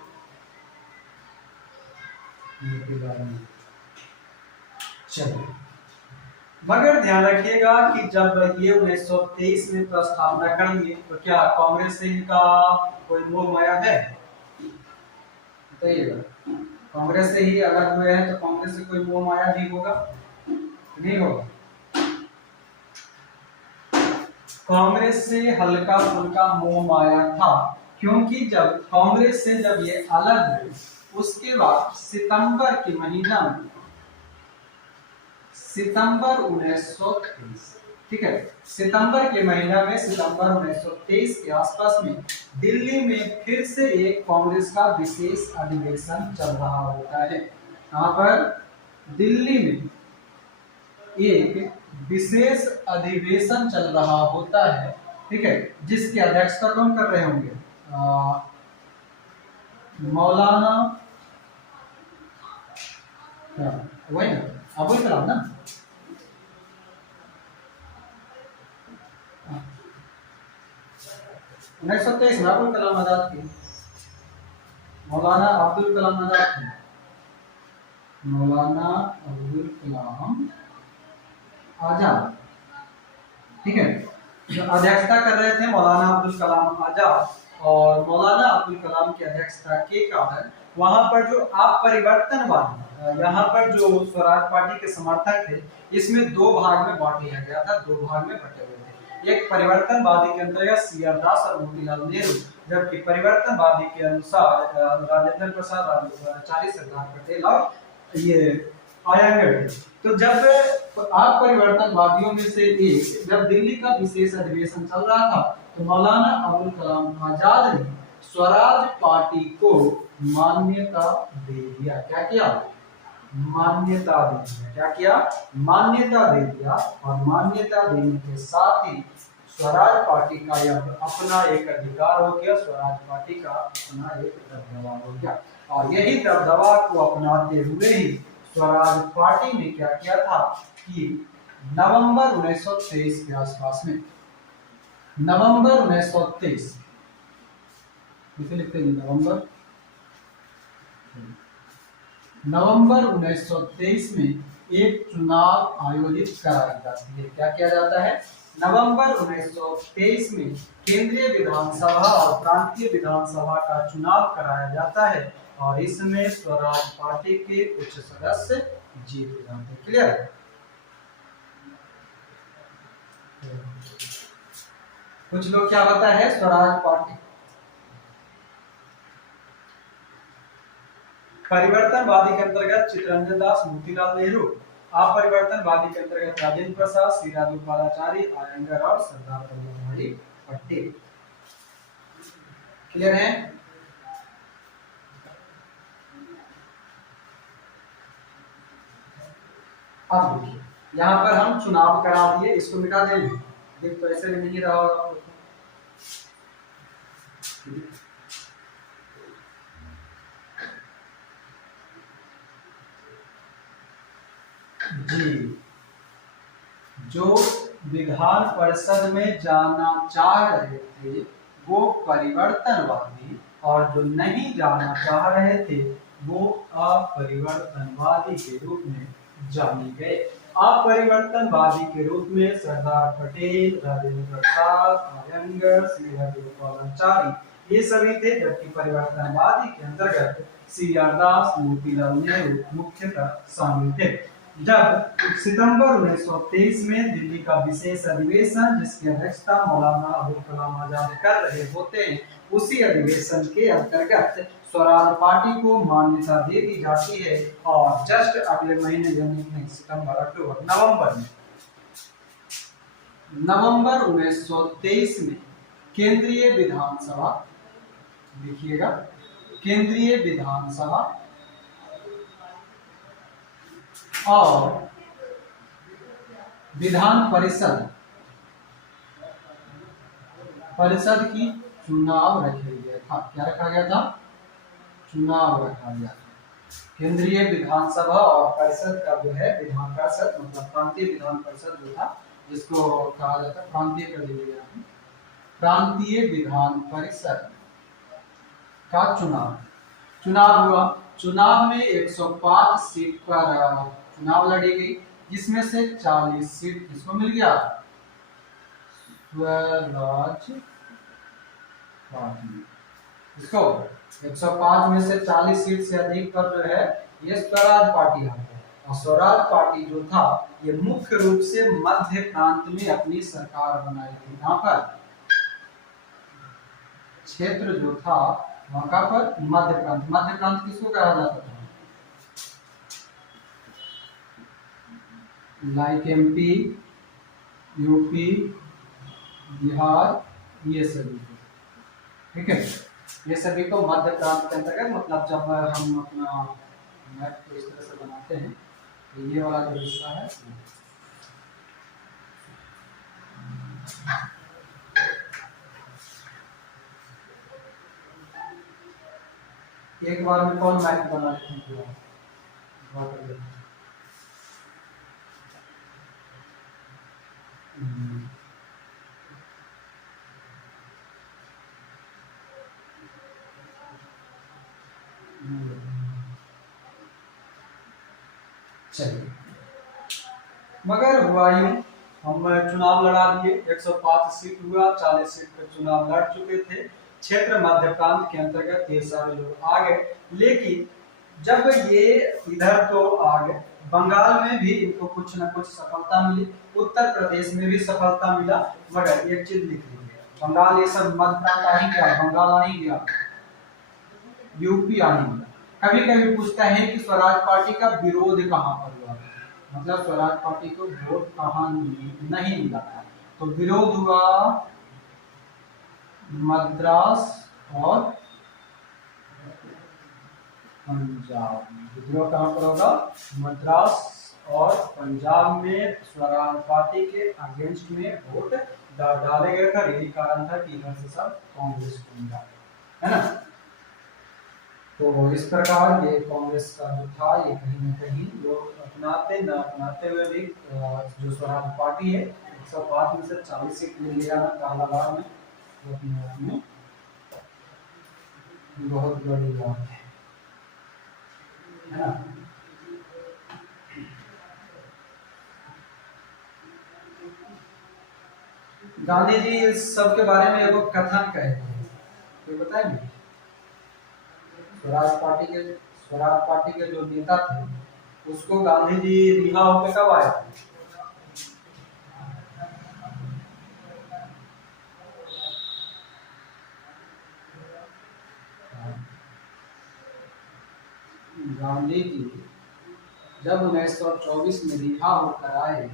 चलिए। मगर ध्यान रखिएगा कि जब ये 1923 में प्रस्तावना कर लिए तो क्या कांग्रेस से इनका कोई मोह माया है? बताइएगा, कांग्रेस से ही अलग हुए हैं तो कांग्रेस से कोई मोह माया भी होगा? नहीं होगा। कांग्रेस से हल्का फुल्का मोह माया था, क्योंकि जब कांग्रेस से जब ये अलग हुए उसके बाद सितंबर के महीना में, सितंबर 1923, ठीक है, सितंबर के महीना में, सितंबर 1923 के आसपास में दिल्ली में फिर से एक कांग्रेस का विशेष अधिवेशन चल रहा होता है। यहाँ पर दिल्ली में एक विशेष अधिवेशन चल रहा होता है, ठीक है, जिसकी अध्यक्षता कौन कर रहे होंगे? मौलाना, वही ना, अबुल कलाम ना, 1923 में अबुल कलाम आजाद थे, मौलाना अब्दुल कलाम आजाद थे, मौलाना अब्दुल कलाम आजाद, ठीक है, जो अध्यक्षता कर रहे थे मौलाना अब्दुल कलाम आजाद। और मौलाना अब्दुल कलाम की अध्यक्षता के कारण वहां पर जो अपरिवर्तनवादी, यहाँ पर जो स्वराज पार्टी के समर्थक थे, इसमें दो भाग में बांट लिया गया था, दो भाग में बटे हुए थे। एक परिवर्तनवादी के अंतर्गत सीआर दास और मोतीलाल नेहरू, जबकि परिवर्तनवादी के अनुसार राजेंद्र प्रसाद, राजगोपालाचारी, सरदार पटेल और ये आयंगर। तो जब आप परिवर्तनवादियों में से एक, जब दिल्ली का विशेष अधिवेशन चल रहा था तो मौलाना अबुल कलाम आजाद ने स्वराज पार्टी को मान्यता दे दिया। क्या किया? मान्यता दे दिया। क्या किया? मान्यता दे दिया। और मान्यता देने के साथ ही स्वराज पार्टी का यह अपना एक अधिकार हो गया, स्वराज पार्टी का अपना एक दबदबा हो गया। और यही दबदबा को अपनाते हुए ही स्वराज पार्टी ने क्या किया था कि नवंबर 1923 के आसपास में, नवंबर 1923, लिखते हैं नवंबर 1923 में एक चुनाव आयोजित कराई जाती है। क्या किया जाता है? नवंबर 1923 में केंद्रीय विधानसभा और प्रांतीय विधानसभा का चुनाव कराया जाता है और इसमें स्वराज पार्टी के कुछ सदस्य जीत जाते हैं। क्लियर है? कुछ लोग क्या होता है स्वराज पार्टी, परिवर्तनवादी के अंतर्गत चित्तरंजन दास, मोतीलाल नेहरू, अपरिवर्तनवादी के अंतर्गत राजेंद्र प्रसाद, श्री राजगोपालाचारी, आयंगर और सरदार वल्लभ भाई पटेल। क्लियर है? अब देखिए यहाँ पर हम चुनाव करा दिए, इसको मिटा देंगे, देख तो ऐसे भी नहीं रहा होगा आपको। जी, जो विधान परिषद में जाना चाह रहे थे वो परिवर्तनवादी, और जो नहीं जाना चाह रहे थे वो अपरिवर्तनवादी के रूप में जाने गए। अपरिवर्तनवादी के रूप में सरदार पटेल, राजेंद्र प्रसाद, अयंगर, श्रीहरि गोपालाचारी ये सभी थे, जबकि परिवर्तनवादी के अंतर्गत सी आर दास, मोतीलाल नेहरू मुख्यतः शामिल थे। जब सितंबर 1923 में दिल्ली का विशेष अधिवेशन, जिसकी अध्यक्षता मौलाना अबुल कलाम आजाद कर रहे होते हैं, उसी अधिवेशन के अंतर्गत स्वराज पार्टी को मान्यता दे दी जाती है, और जस्ट अगले महीने यानी सितंबर, अक्टूबर, नवंबर 1923 में केंद्रीय विधानसभा, देखिएगा, केंद्रीय विधानसभा और विधान परिषद की चुनाव रखे गया था। क्या रखा गया था? चुनाव रखा गया था। केंद्रीय विधानसभा और परिषद का जो है, विधान परिषद मतलब प्रांतीय विधान परिषद जो था, जिसको कहा जाता है प्रांतीय कर दिया, प्रांतीय विधान परिषद का चुनाव हुआ। चुनाव में 105 सीट पर चुनाव लड़ी गई, जिसमें से 40 सीट किसको मिल गया? स्वराज पार्टी। इसको 105 में से 40 सीट से अधिक पर जो है ये स्वराज पार्टी आ गई। और स्वराज पार्टी जो था ये मुख्य रूप से मध्य प्रांत में अपनी सरकार बनाई थी। यहाँ पर क्षेत्र जो था वहां पर मध्य प्रांत किसको कहा जाता था? लाइक एमपी, यूपी, बिहार, ये सभी, ठीक है, ये सभी को मध्य प्रांत के अंतर्गत, मतलब जब हम अपना मैप को इस तरह से बनाते हैं तो ये वाला जो हिस्सा है, एक बार में कौन मैप बना लेते हैं? चलिए, मगर हुआ यूं, हम चुनाव लड़ा दिए, 105 सीट हुआ, 40 सीट पर चुनाव लड़ चुके थे। क्षेत्र मध्य प्रांत के अंतर्गत ये सारे लोग आ गए, लेकिन जब ये इधर तो आ गए, बंगाल में भी इनको कुछ न कुछ सफलता मिली, उत्तर प्रदेश में भी सफलता मिला, मगर एक चीज लिख लीजिए, बंगाल ये सब मध्य प्रांत आ ही गया, बंगाल आ ही गया, यूपी आ ही गया। कभी कभी पूछता है कि स्वराज पार्टी का विरोध कहाँ पर हुआ, मतलब स्वराज पार्टी को वोट कहाँ नहीं मिला था, तो विरोध हुआ मद्रास और पंजाब में। विद्रोह कहाँ पर होगा? मद्रास और पंजाब में स्वराज पार्टी के अगेंस्ट में वोट डाले गए था। यही कारण था कि इधर से सब कांग्रेस को मिला, है ना। तो इस प्रकार ये कांग्रेस का जो था ये कहीं न कहीं लोग अपनाते न अपनाते हुए भी जो स्वराज पार्टी है 105 में से 40 सीट मिल गया ना कालाबार में, तो अपने आप में बहुत बड़ी बात है ना। गांधी जी इस सब के बारे में एक कथन कहते हैं, तो बताएंगे। स्वराज पार्टी के जो नेता थे उसको गांधी जी रिहा होकर कब आए थे? गांधी जी जब 1924 में रिहा होकर आए,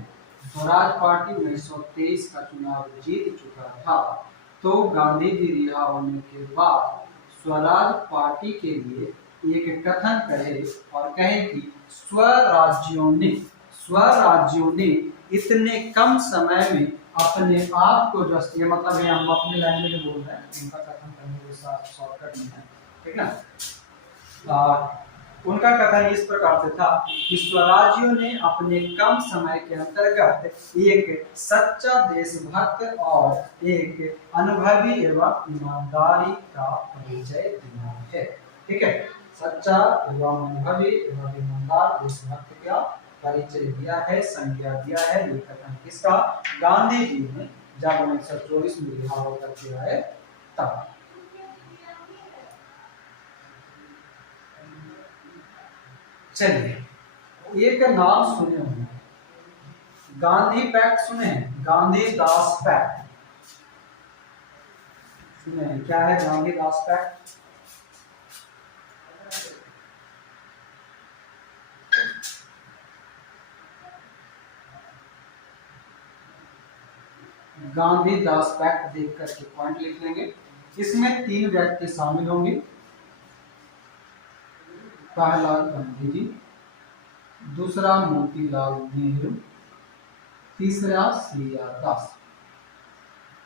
स्वराज पार्टी 1923 का चुनाव जीत चुका था, तो गांधी जी रिहा होने के बाद स्वराज पार्टी के लिए एक कथन कहे और कहे कि स्वराज्यों ने इतने कम समय में अपने आप को जो, ये मतलब ये हम अपने लैंग्वेज में बोल रहे हैं, उनका कथन करने के साथ शॉर्टकट नहीं है, ठीक ना। उनका कथन इस प्रकार से था कि स्वराज्यों ने अपने कम समय के अंतर्गत एक सच्चा देशभक्त और एक अनुभवी एवं ईमानदारी का परिचय दिया है, ठीक है। सच्चा एवं अनुभवी एवं ईमानदार देशभक्त का परिचय दिया है, संज्ञा दिया है। ये कथन किसका? गांधी जी ने जब 1924 में रिहा होकर के आए तब। चलिए एक नाम सुने होंगे, गांधी पैक्ट सुने हैं? गांधी दास पैक्ट सुने हैं? क्या है गांधी दास पैक्ट? गांधी दास पैक्ट देख करके पॉइंट लिख लेंगे। इसमें 3 व्यक्ति शामिल होंगे। पहला गांधी जी, दूसरा मोतीलाल नेहरू, तीसरा सी.आर. दास।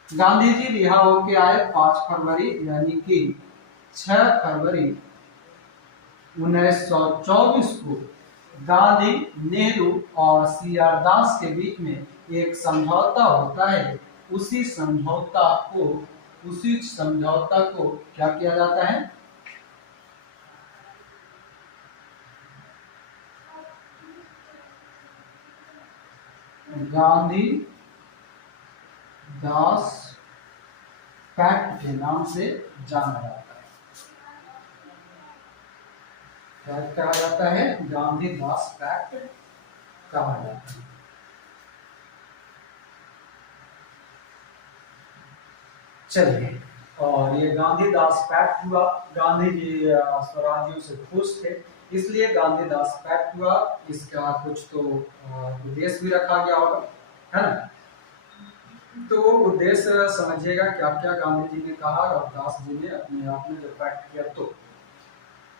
गांधी जी रिहा होके आए 5 फरवरी यानी कि 6 फरवरी 1924 को। गांधी, नेहरू और सी.आर. दास के बीच में एक समझौता होता है। उसी समझौता को क्या किया जाता है? गांधी दास पैक्ट के नाम से जाना जाता है। क्या कहा जाता है? गांधी दास पैक्ट कहा जाता है। चलिए, और ये गांधी दास पैक्ट हुआ। गांधी जी स्वराज्यों से खुश थे, इसलिए गांधी दास पैक्ट हुआ। इसका कुछ तो उद्देश्य भी रखा गया होगा, है ना। तो उद्देश्य समझिएगा क्या क्या गांधी जी ने कहा और दास जी ने अपने आप में जो पैक्ट किया। तो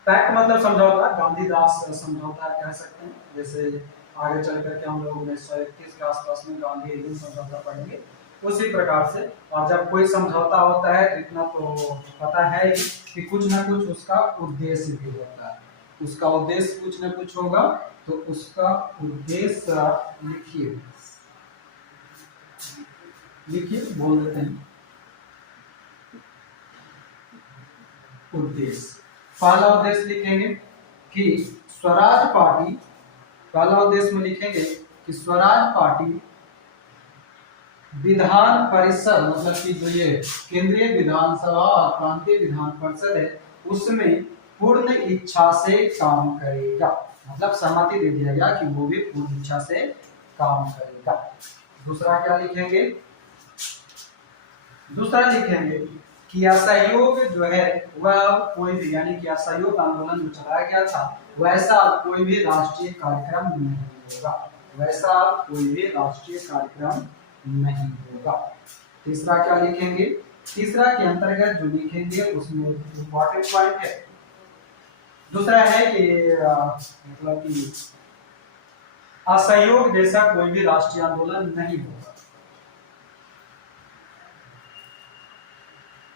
पैक्ट मतलब समझौता, गांधी दास समझौता कह सकते हैं। जैसे आगे चल करके हम लोग 1931 के आसपास में गांधी एजेंट समझौता पढ़ेंगे, उसी प्रकार से। और जब कोई समझौता होता है तो इतना तो पता है कि कुछ ना कुछ उसका उद्देश्य भी होता है। उसका उद्देश्य कुछ ना कुछ होगा, तो उसका उद्देश्य लिखिए बोल देते हैं उद्देश्य। पहला उद्देश्य लिखेंगे कि स्वराज पार्टी, पहला उद्देश्य में लिखेंगे कि स्वराज पार्टी विधान परिषद, मतलब कि जो ये केंद्रीय विधानसभा और प्रांतीय विधान परिषद है, उसमें पूर्ण इच्छा से काम करेगा। मतलब सहमति दे दिया गया कि वो भी पूर्ण इच्छा से काम करेगा। दूसरा क्या लिखेंगे? दूसरा लिखेंगे कि असहयोग जो है वह कोई भी, यानी कि असहयोग आंदोलन जो चलाया गया था, वैसा कोई भी राष्ट्रीय कार्यक्रम नहीं होगा। वैसा कोई भी राष्ट्रीय कार्यक्रम नहीं होगा। तीसरा क्या लिखेंगे? तीसरा के अंतर्गत जो लिखेंगे उसमें इंपॉर्टेंट पॉइंट है। दूसरा है कि मतलब कि असहयोग जैसा कोई भी राष्ट्रीय आंदोलन नहीं होगा,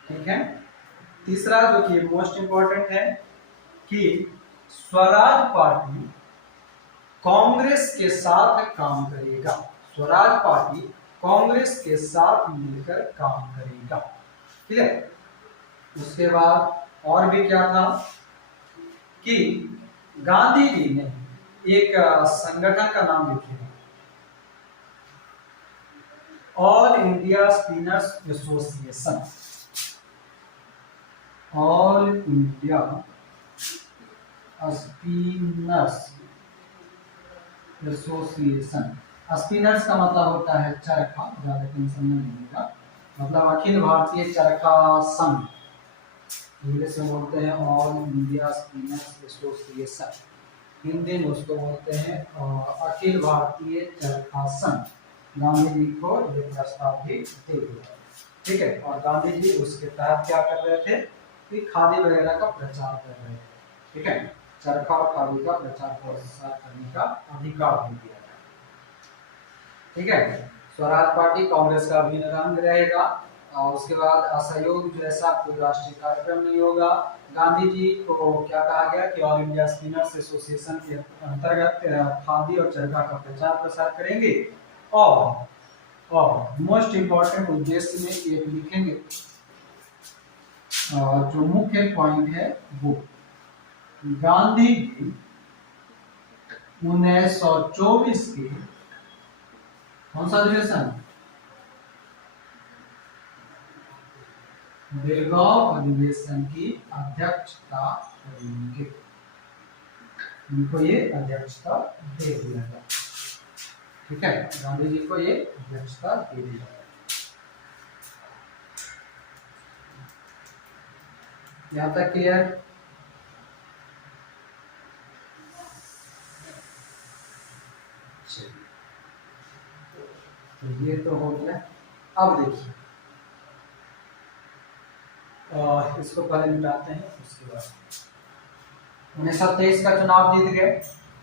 ठीक है। तीसरा जो कि मोस्ट इंपॉर्टेंट है कि स्वराज पार्टी कांग्रेस के साथ काम करेगा। स्वराज पार्टी कांग्रेस के साथ मिलकर काम करेगा, ठीक है। उसके बाद और भी क्या था कि गांधी जी ने एक संगठन का नाम लिखा, all India spinners association. All India spinners association. Spinners का मतलब होता है चरखा, ज्यादा टेंशन नहीं लेगा। मतलब अखिल भारतीय चरखा संघ, इंग्लिश में बोलते हैं all India spinners association, Hindi में उसको बोलते हैं अखिल भारतीय चरखा संघ। गांधी जी को ये प्रस्ताव भी दे दिया, ठीक है। और गांधी जी उसके तहत क्या कर रहे थे कि खादी वगैरह का प्रचार कर रहे थे, ठीक है। चरखा और खादी का प्रचार प्रसार करने का अधिकार भी दिया गया, ठीक है। स्वराज पार्टी कांग्रेस का अभिन्न रंग रहेगा। और उसके बाद असहयोग जैसा कोई राष्ट्रीय कार्यक्रम नहीं होगा। गांधी जी को क्या कहा गया कि ऑल इंडिया स्पिनर्स एसोसिएशन के अंतर्गत खादी और चरखा का प्रचार प्रसार करेंगे। और मोस्ट इम्पोर्टेंट उद्देश्य में एक लिखेंगे, जो मुख्य पॉइंट है वो गांधी जी 1924 के कौन सा अधिवेशन, बेलगांव अधिवेशन की अध्यक्षता करेंगे। उनको ये अध्यक्षता दे दिया गया। ठीक है, गांधी जी को ये अध्यक्षता दे दी जाए। यहां तक क्लियर? तो ये तो हो गया। अब देखिए, इसको पहले मिटाते हैं, उसके बाद 1923 का चुनाव जीत गए।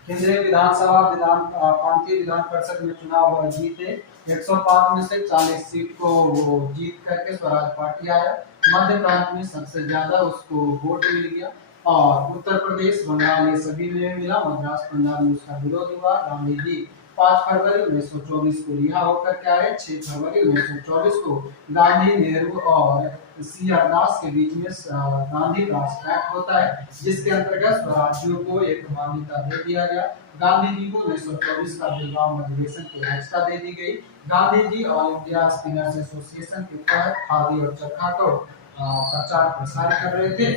केंद्रीय विधानसभा प्रांतीय विधान परिषद में चुनाव जीते। 105 में से 40 सीट को वो जीत करके स्वराज पार्टी आया। मध्य प्रांत में सबसे ज्यादा उसको वोट मिल गया। और उत्तर प्रदेश, बंगाल, ये सभी में मिला। मद्रास, पंजाब में उसका विरोध हुआ। गांधी जी 5 फरवरी 1924 को रिहा होकर के आए। 6 फरवरी 1924 को गांधी, नेहरू और सी आर दास के बीच में गांधी दास पैक्ट होता है, जिसके अंतर्गत स्वराज्यों को एक मान्यता दे दिया गया। गांधी जी को 1924 का बेलगांव अधिवेशन की अध्यक्षता दे दी गई। Gandhi ji all India spinners association के तहत खादी और चरखा को प्रचार प्रसार कर रहे थे।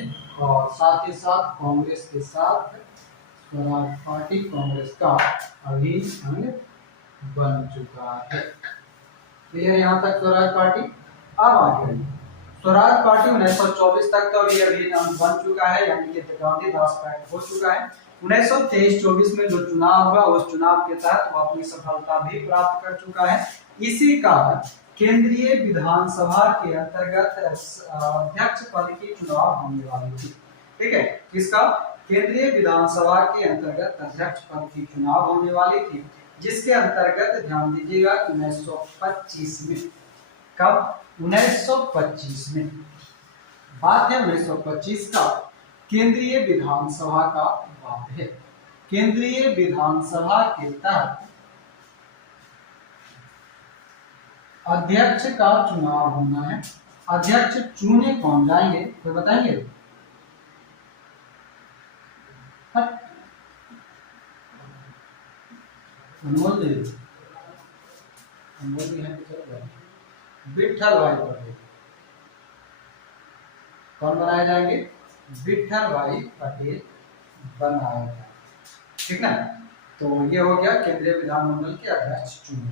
और साथ ही साथ कांग्रेस के साथ स्वराज पार्टी कांग्रेस का अभिन्न अंग बन चुका है। क्लियर यहाँ तक स्वराज पार्टी? अब आगे स्वराज पार्टी 1924 तक तो ये अभिन्न अंग बन चुका है, यानी कि गांधी दास पैक्ट हो चुका है। 1923-24 में जो चुनाव हुआ, उस चुनाव के तहत वो अपनी सफलता भी प्राप्त कर चुका है। इसी कारण केंद्रीय विधानसभा के अंतर्गत अध्यक्ष पद की चुनाव होने वाली थी। ठीक है, किसका? केंद्रीय विधानसभा के अंतर्गत अध्यक्ष पद की चुनाव होने वाली थी, जिसके अंतर्गत ध्यान दीजिएगा 1925 में, कब? 1925 में बात है, 1925 का केंद्रीय विधानसभा का बात है। केंद्रीय विधानसभा के तहत अध्यक्ष का चुनाव होना है। अध्यक्ष चुने कौन जाएंगे, कोई बताएंगे? अनमोल जी, अनमोल जी हैं तो चलो, विठल भाई पटेल। कौन बनाए जाएंगे? विठल भाई पटेल बनाए जाएंगे। ठीक ना? तो ये हो गया केंद्रीय विधानमंडल के अध्यक्ष चुने।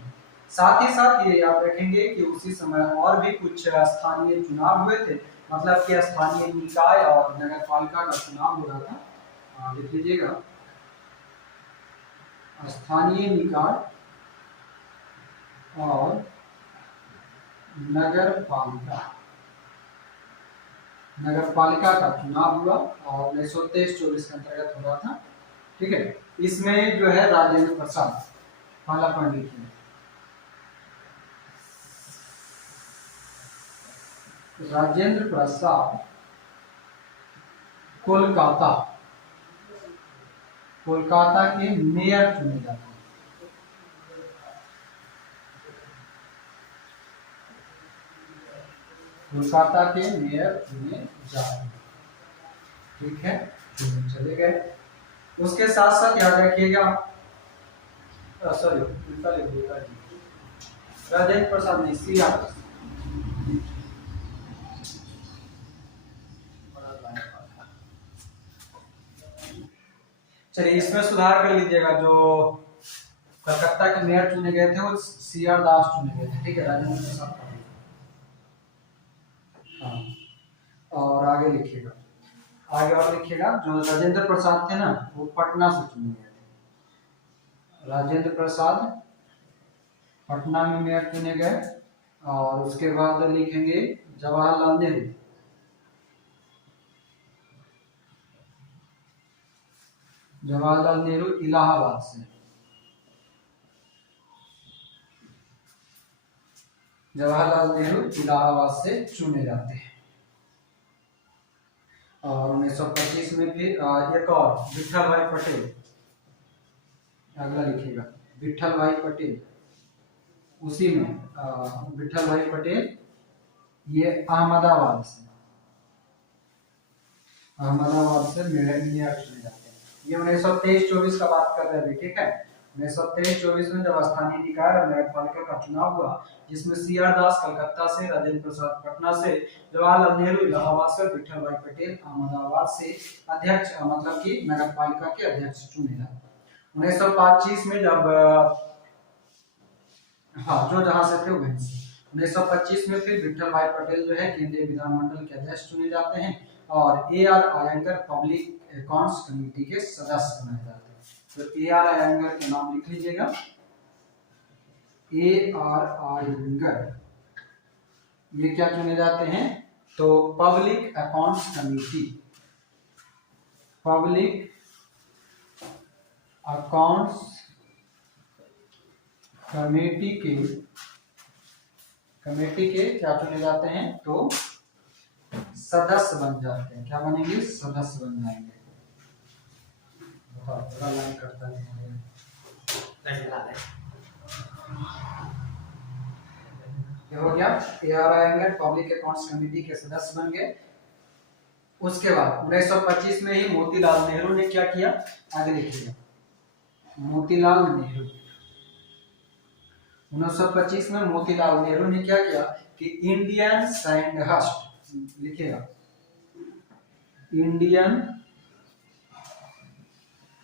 साथ ही साथ ये याद रखेंगे कि उसी समय और भी कुछ स्थानीय चुनाव हुए थे, मतलब कि स्थानीय निकाय और नगर पालिका का चुनाव हो रहा था। लिख लीजिएगा, स्थानीय निकाय और नगर पालिका का चुनाव हुआ और 1923-24 के अंतर्गत हो रहा था। ठीक है, इसमें जो है राजेंद्र प्रसाद पहला पंडित है। राजेंद्र प्रसाद कोलकाता के मेयर चुने जाते हैं। कोलकाता के मेयर चुने जाते हैं। ठीक है, चले गए। उसके साथ साथ याद रखिएगा, सॉरी उल्टा लिख दिया, राजेंद्र प्रसाद नहीं, सी आर। चलिए इसमें सुधार कर लीजिएगा, जो कलकत्ता के मेयर चुने गए थे वो सी आर दास चुने गए थे। ठीक है, राजेंद्र प्रसाद। हाँ, और आगे लिखिएगा, आगे और लिखिएगा, जो राजेंद्र प्रसाद थे ना, वो पटना से चुने गए थे। राजेंद्र प्रसाद पटना में मेयर चुने गए। और उसके बाद लिखेंगे जवाहरलाल नेहरू। जवाहरलाल नेहरू इलाहाबाद से। जवाहरलाल नेहरू इलाहाबाद से चुने जाते हैं। और 1925 में फिर एक और विठल भाई पटेल, अगला लिखिएगा विठल भाई पटेल, उसी में विठल भाई पटेल ये अहमदाबाद से मेयर चुने जाते हैं। ये 1923-24 का बात कर रहे हैं, ठीक है। 1923-24 में जब स्थानीय निकाय और न्यायपालिका का चुनाव हुआ, जिसमें CR दास कलकत्ता से, राजेंद्र प्रसाद पटना से, जवाहरलाल नेहरू इलाहाबाद से, विठल भाई पटेल अहमदाबाद से अध्यक्ष मतलब कि नगर पालिका के अध्यक्ष चुने गए। 1925 में जब जो जहां से थे वहीं से 1925 में फिर विठल भाई पटेल जो है केंद्रीय विधानमंडल के अध्यक्ष चुने जाते हैं और AR Iyengar public accounts committee के सदस्य बनाए जाते हैं। तो AR अयंगर का नाम लिख लीजिएगा, AR अयंगर ये क्या चुने जाते हैं, तो public accounts committee, public accounts committee के क्या चुने जाते हैं, तो सदस्य बन जाते हैं। क्या बनेंगे, सदस्य बन जाएंगे। थोड़ा लाइन करता है, क्या हो गया, AR Iyengar public accounts committee के सदस्य बन गए। उसके बाद 1925 में ही मोतीलाल नेहरू ने क्या किया, आगे लिखिएगा, मोतीलाल नेहरू 1925 में मोतीलाल नेहरू ने क्या किया कि इंडियन सैंडहर्स्ट, लिखिएगा इंडियन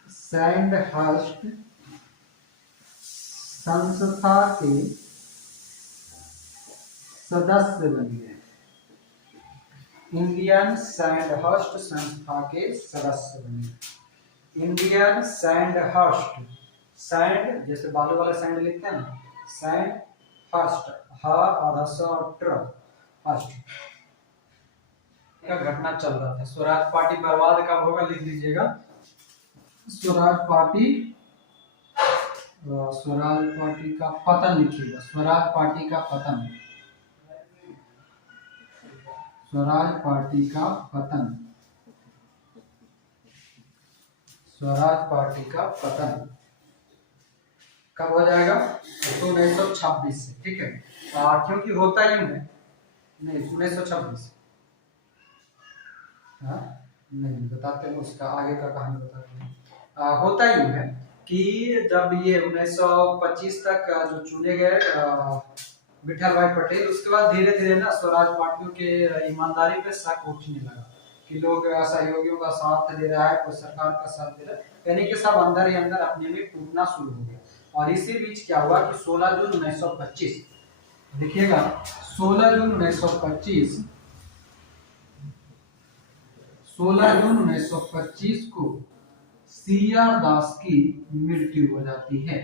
सैंडहर्स्ट संस्था के सदस्य बन गए। इंडियन सैंडहर्स्ट संस्था के सदस्य बने। इंडियन सैंडहर्स्ट, सैंड जैसे बालू वाला सैंड लिखते हैं ना, सैंड हर्स्ट, ह और हर्स्ट का घटना चल रहा था। स्वराज पार्टी बर्बाद कब होगा, लिख लीजिएगा, स्वराज पार्टी का पतन लिखिएगा, स्वराज पार्टी का पतन, स्वराज पार्टी का पतन, स्वराज पार्टी का पतन कब हो जाएगा, तो 1926 से, ठीक है। क्योंकि होता ही नहीं 1926, नहीं बताते हैं, उसका आगे का कहानी बताते हैं। होता ही है कि जब ये 1925 तक जो चुने गए विठल भाई पटेल, उसके बाद धीरे धीरे ना स्वराज पार्टियों के ईमानदारी पे शक उठने लगा कि लोग सहयोगियों का साथ दे रहा है, कोई सरकार का साथ दे रहा है, यानी कि सब अंदर ही अंदर अपने में टूटना शुरू हो गया। और इसी बीच क्या हुआ कि 16 जून 1925, देखिएगा 16 जून 1925, 16 जून 1925 को CR दास की मृत्यु हो जाती है।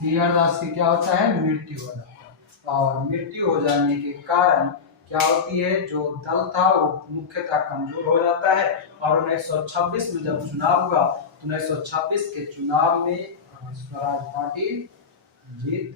CR दास की क्या होता है, मृत्यु हो जाता है। और मृत्यु हो जाने के कारण क्या होती है, जो दल था वो मुख्यतः कमजोर हो जाता है। और 1926 में जब चुनाव हुआ तो 1926 के चुनाव में स्वराज पार्टी जीत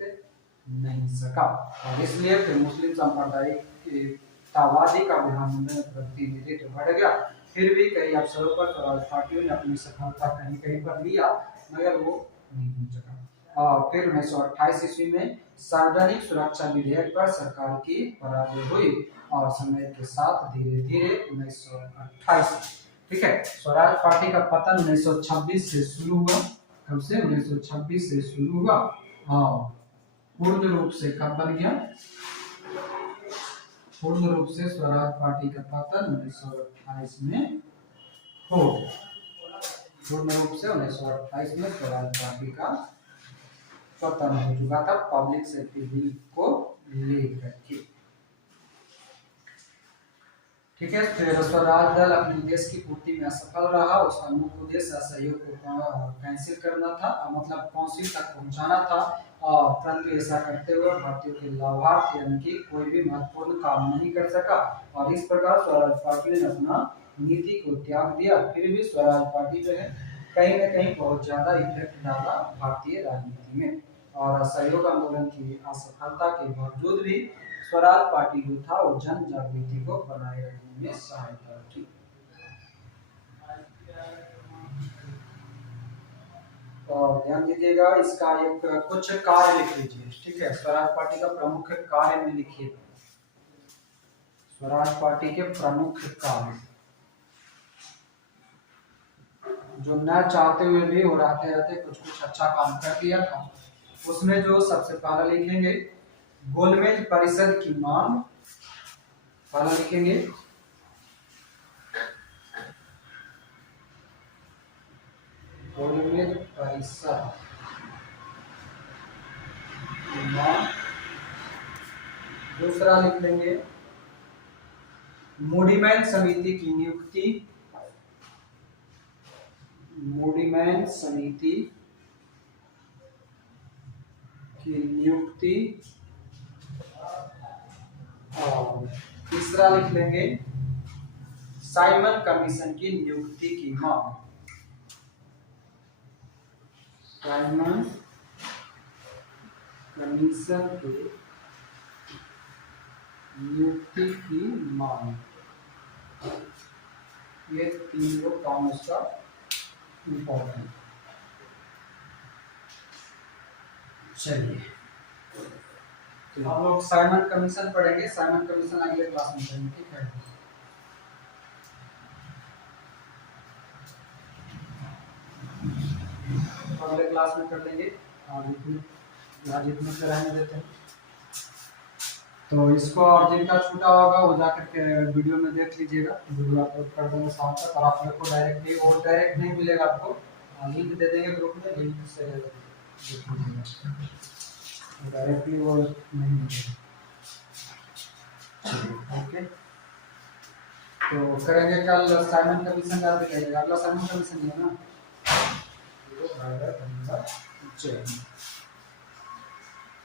नहीं सका और इसलिए फिर मुस्लिम सांप्रदायिकतावादी का विधानमंडल में प्रतिनिधित्व बढ़ गया। फिर भी कई अवसरों पर स्वराज पार्टियों ने अपनी सफलता कहीं कहीं पर लिया, मगर वो नहीं हो सका। और फिर 1928 ईस्वी में सार्वजनिक सुरक्षा विधेयक पर सरकार की पराजय हुई और समय के साथ धीरे धीरे 1928, ठीक है, स्वराज पार्टी का पतन 1926 से शुरू हुआ। कब से, 1926 से शुरू हुआ और पूर्ण रूप से कब बन गया, पूर्ण रूप से स्वराज पार्टी का पतन 1928 में हो गया। पूर्ण रूप से 1928 में स्वराज पार्टी का पतन हो चुका था पब्लिक सेफ्टी बिल को लेकर के, ठीक है। फिर स्वराज दल अपने उद्देश्य की पूर्ति में असफल रहा। उसका मुख्य उद्देश्य असहयोग को कैंसिल करना था, मतलब काउंसिल तक पहुंचाना था। और परंतु ऐसा करते हुए भारतीयों के लाभार्थ यानी कि कोई भी महत्वपूर्ण काम नहीं कर सका और इस प्रकार स्वराज पार्टी ने अपना नीति को त्याग दिया। फिर भी स्वराज पार्टी जो है कहीं न कहीं बहुत ज्यादा इफेक्ट डाला भारतीय राजनीति में। और असहयोग आंदोलन की असफलता के बावजूद भी स्वराज पार्टी जो था वो जन जागृति को बनाए रखने में सहायता की। और ध्यान दीजिएगा, इसका एक कुछ कार्य लिख लीजिए, ठीक है। स्वराज पार्टी का प्रमुख कार्य में लिखिए, स्वराज पार्टी के प्रमुख कार्य जो न चाहते हुए भी वो रहते रहते कुछ कुछ अच्छा काम कर दिया था। उसमें जो सबसे पहला लिखेंगे गोलमेज परिषद की मांग, पहला लिखेंगे गोलमेज परिषद की मांग। दूसरा लिख लेंगे मूडीमैन समिति की नियुक्ति, मूडीमैन समिति की नियुक्ति। और तीसरा लिख लेंगे साइमन कमीशन की नियुक्ति की मांग, साइमन कमीशन की नियुक्ति की मांग। ये तीन लोग काम उसका इम्पोर्टेंट। चलिए तो हम लोग साइमन कमीशन पढ़ेंगे, साइमन कमीशन अगले क्लास में पढ़ेंगे, ठीक है। अगले क्लास में कर लेंगे और इतने से रहने देते हैं। तो इसको और जिनका छूटा होगा वो जाकर के वीडियो में देख लीजिएगा, वीडियो अपलोड कर देंगे शाम तक। और आप लोग को डायरेक्टली वो डायरेक्ट नहीं मिलेगा, आपको लिंक दे देंगे ग्रुप में, लिंक से देख लीजिएगा, डायरेक्टली वो नहीं मिलेगा। ओके, तो करेंगे कल साइमन कमीशन का भी करेंगे, अगला साइमन कमीशन है ना। तो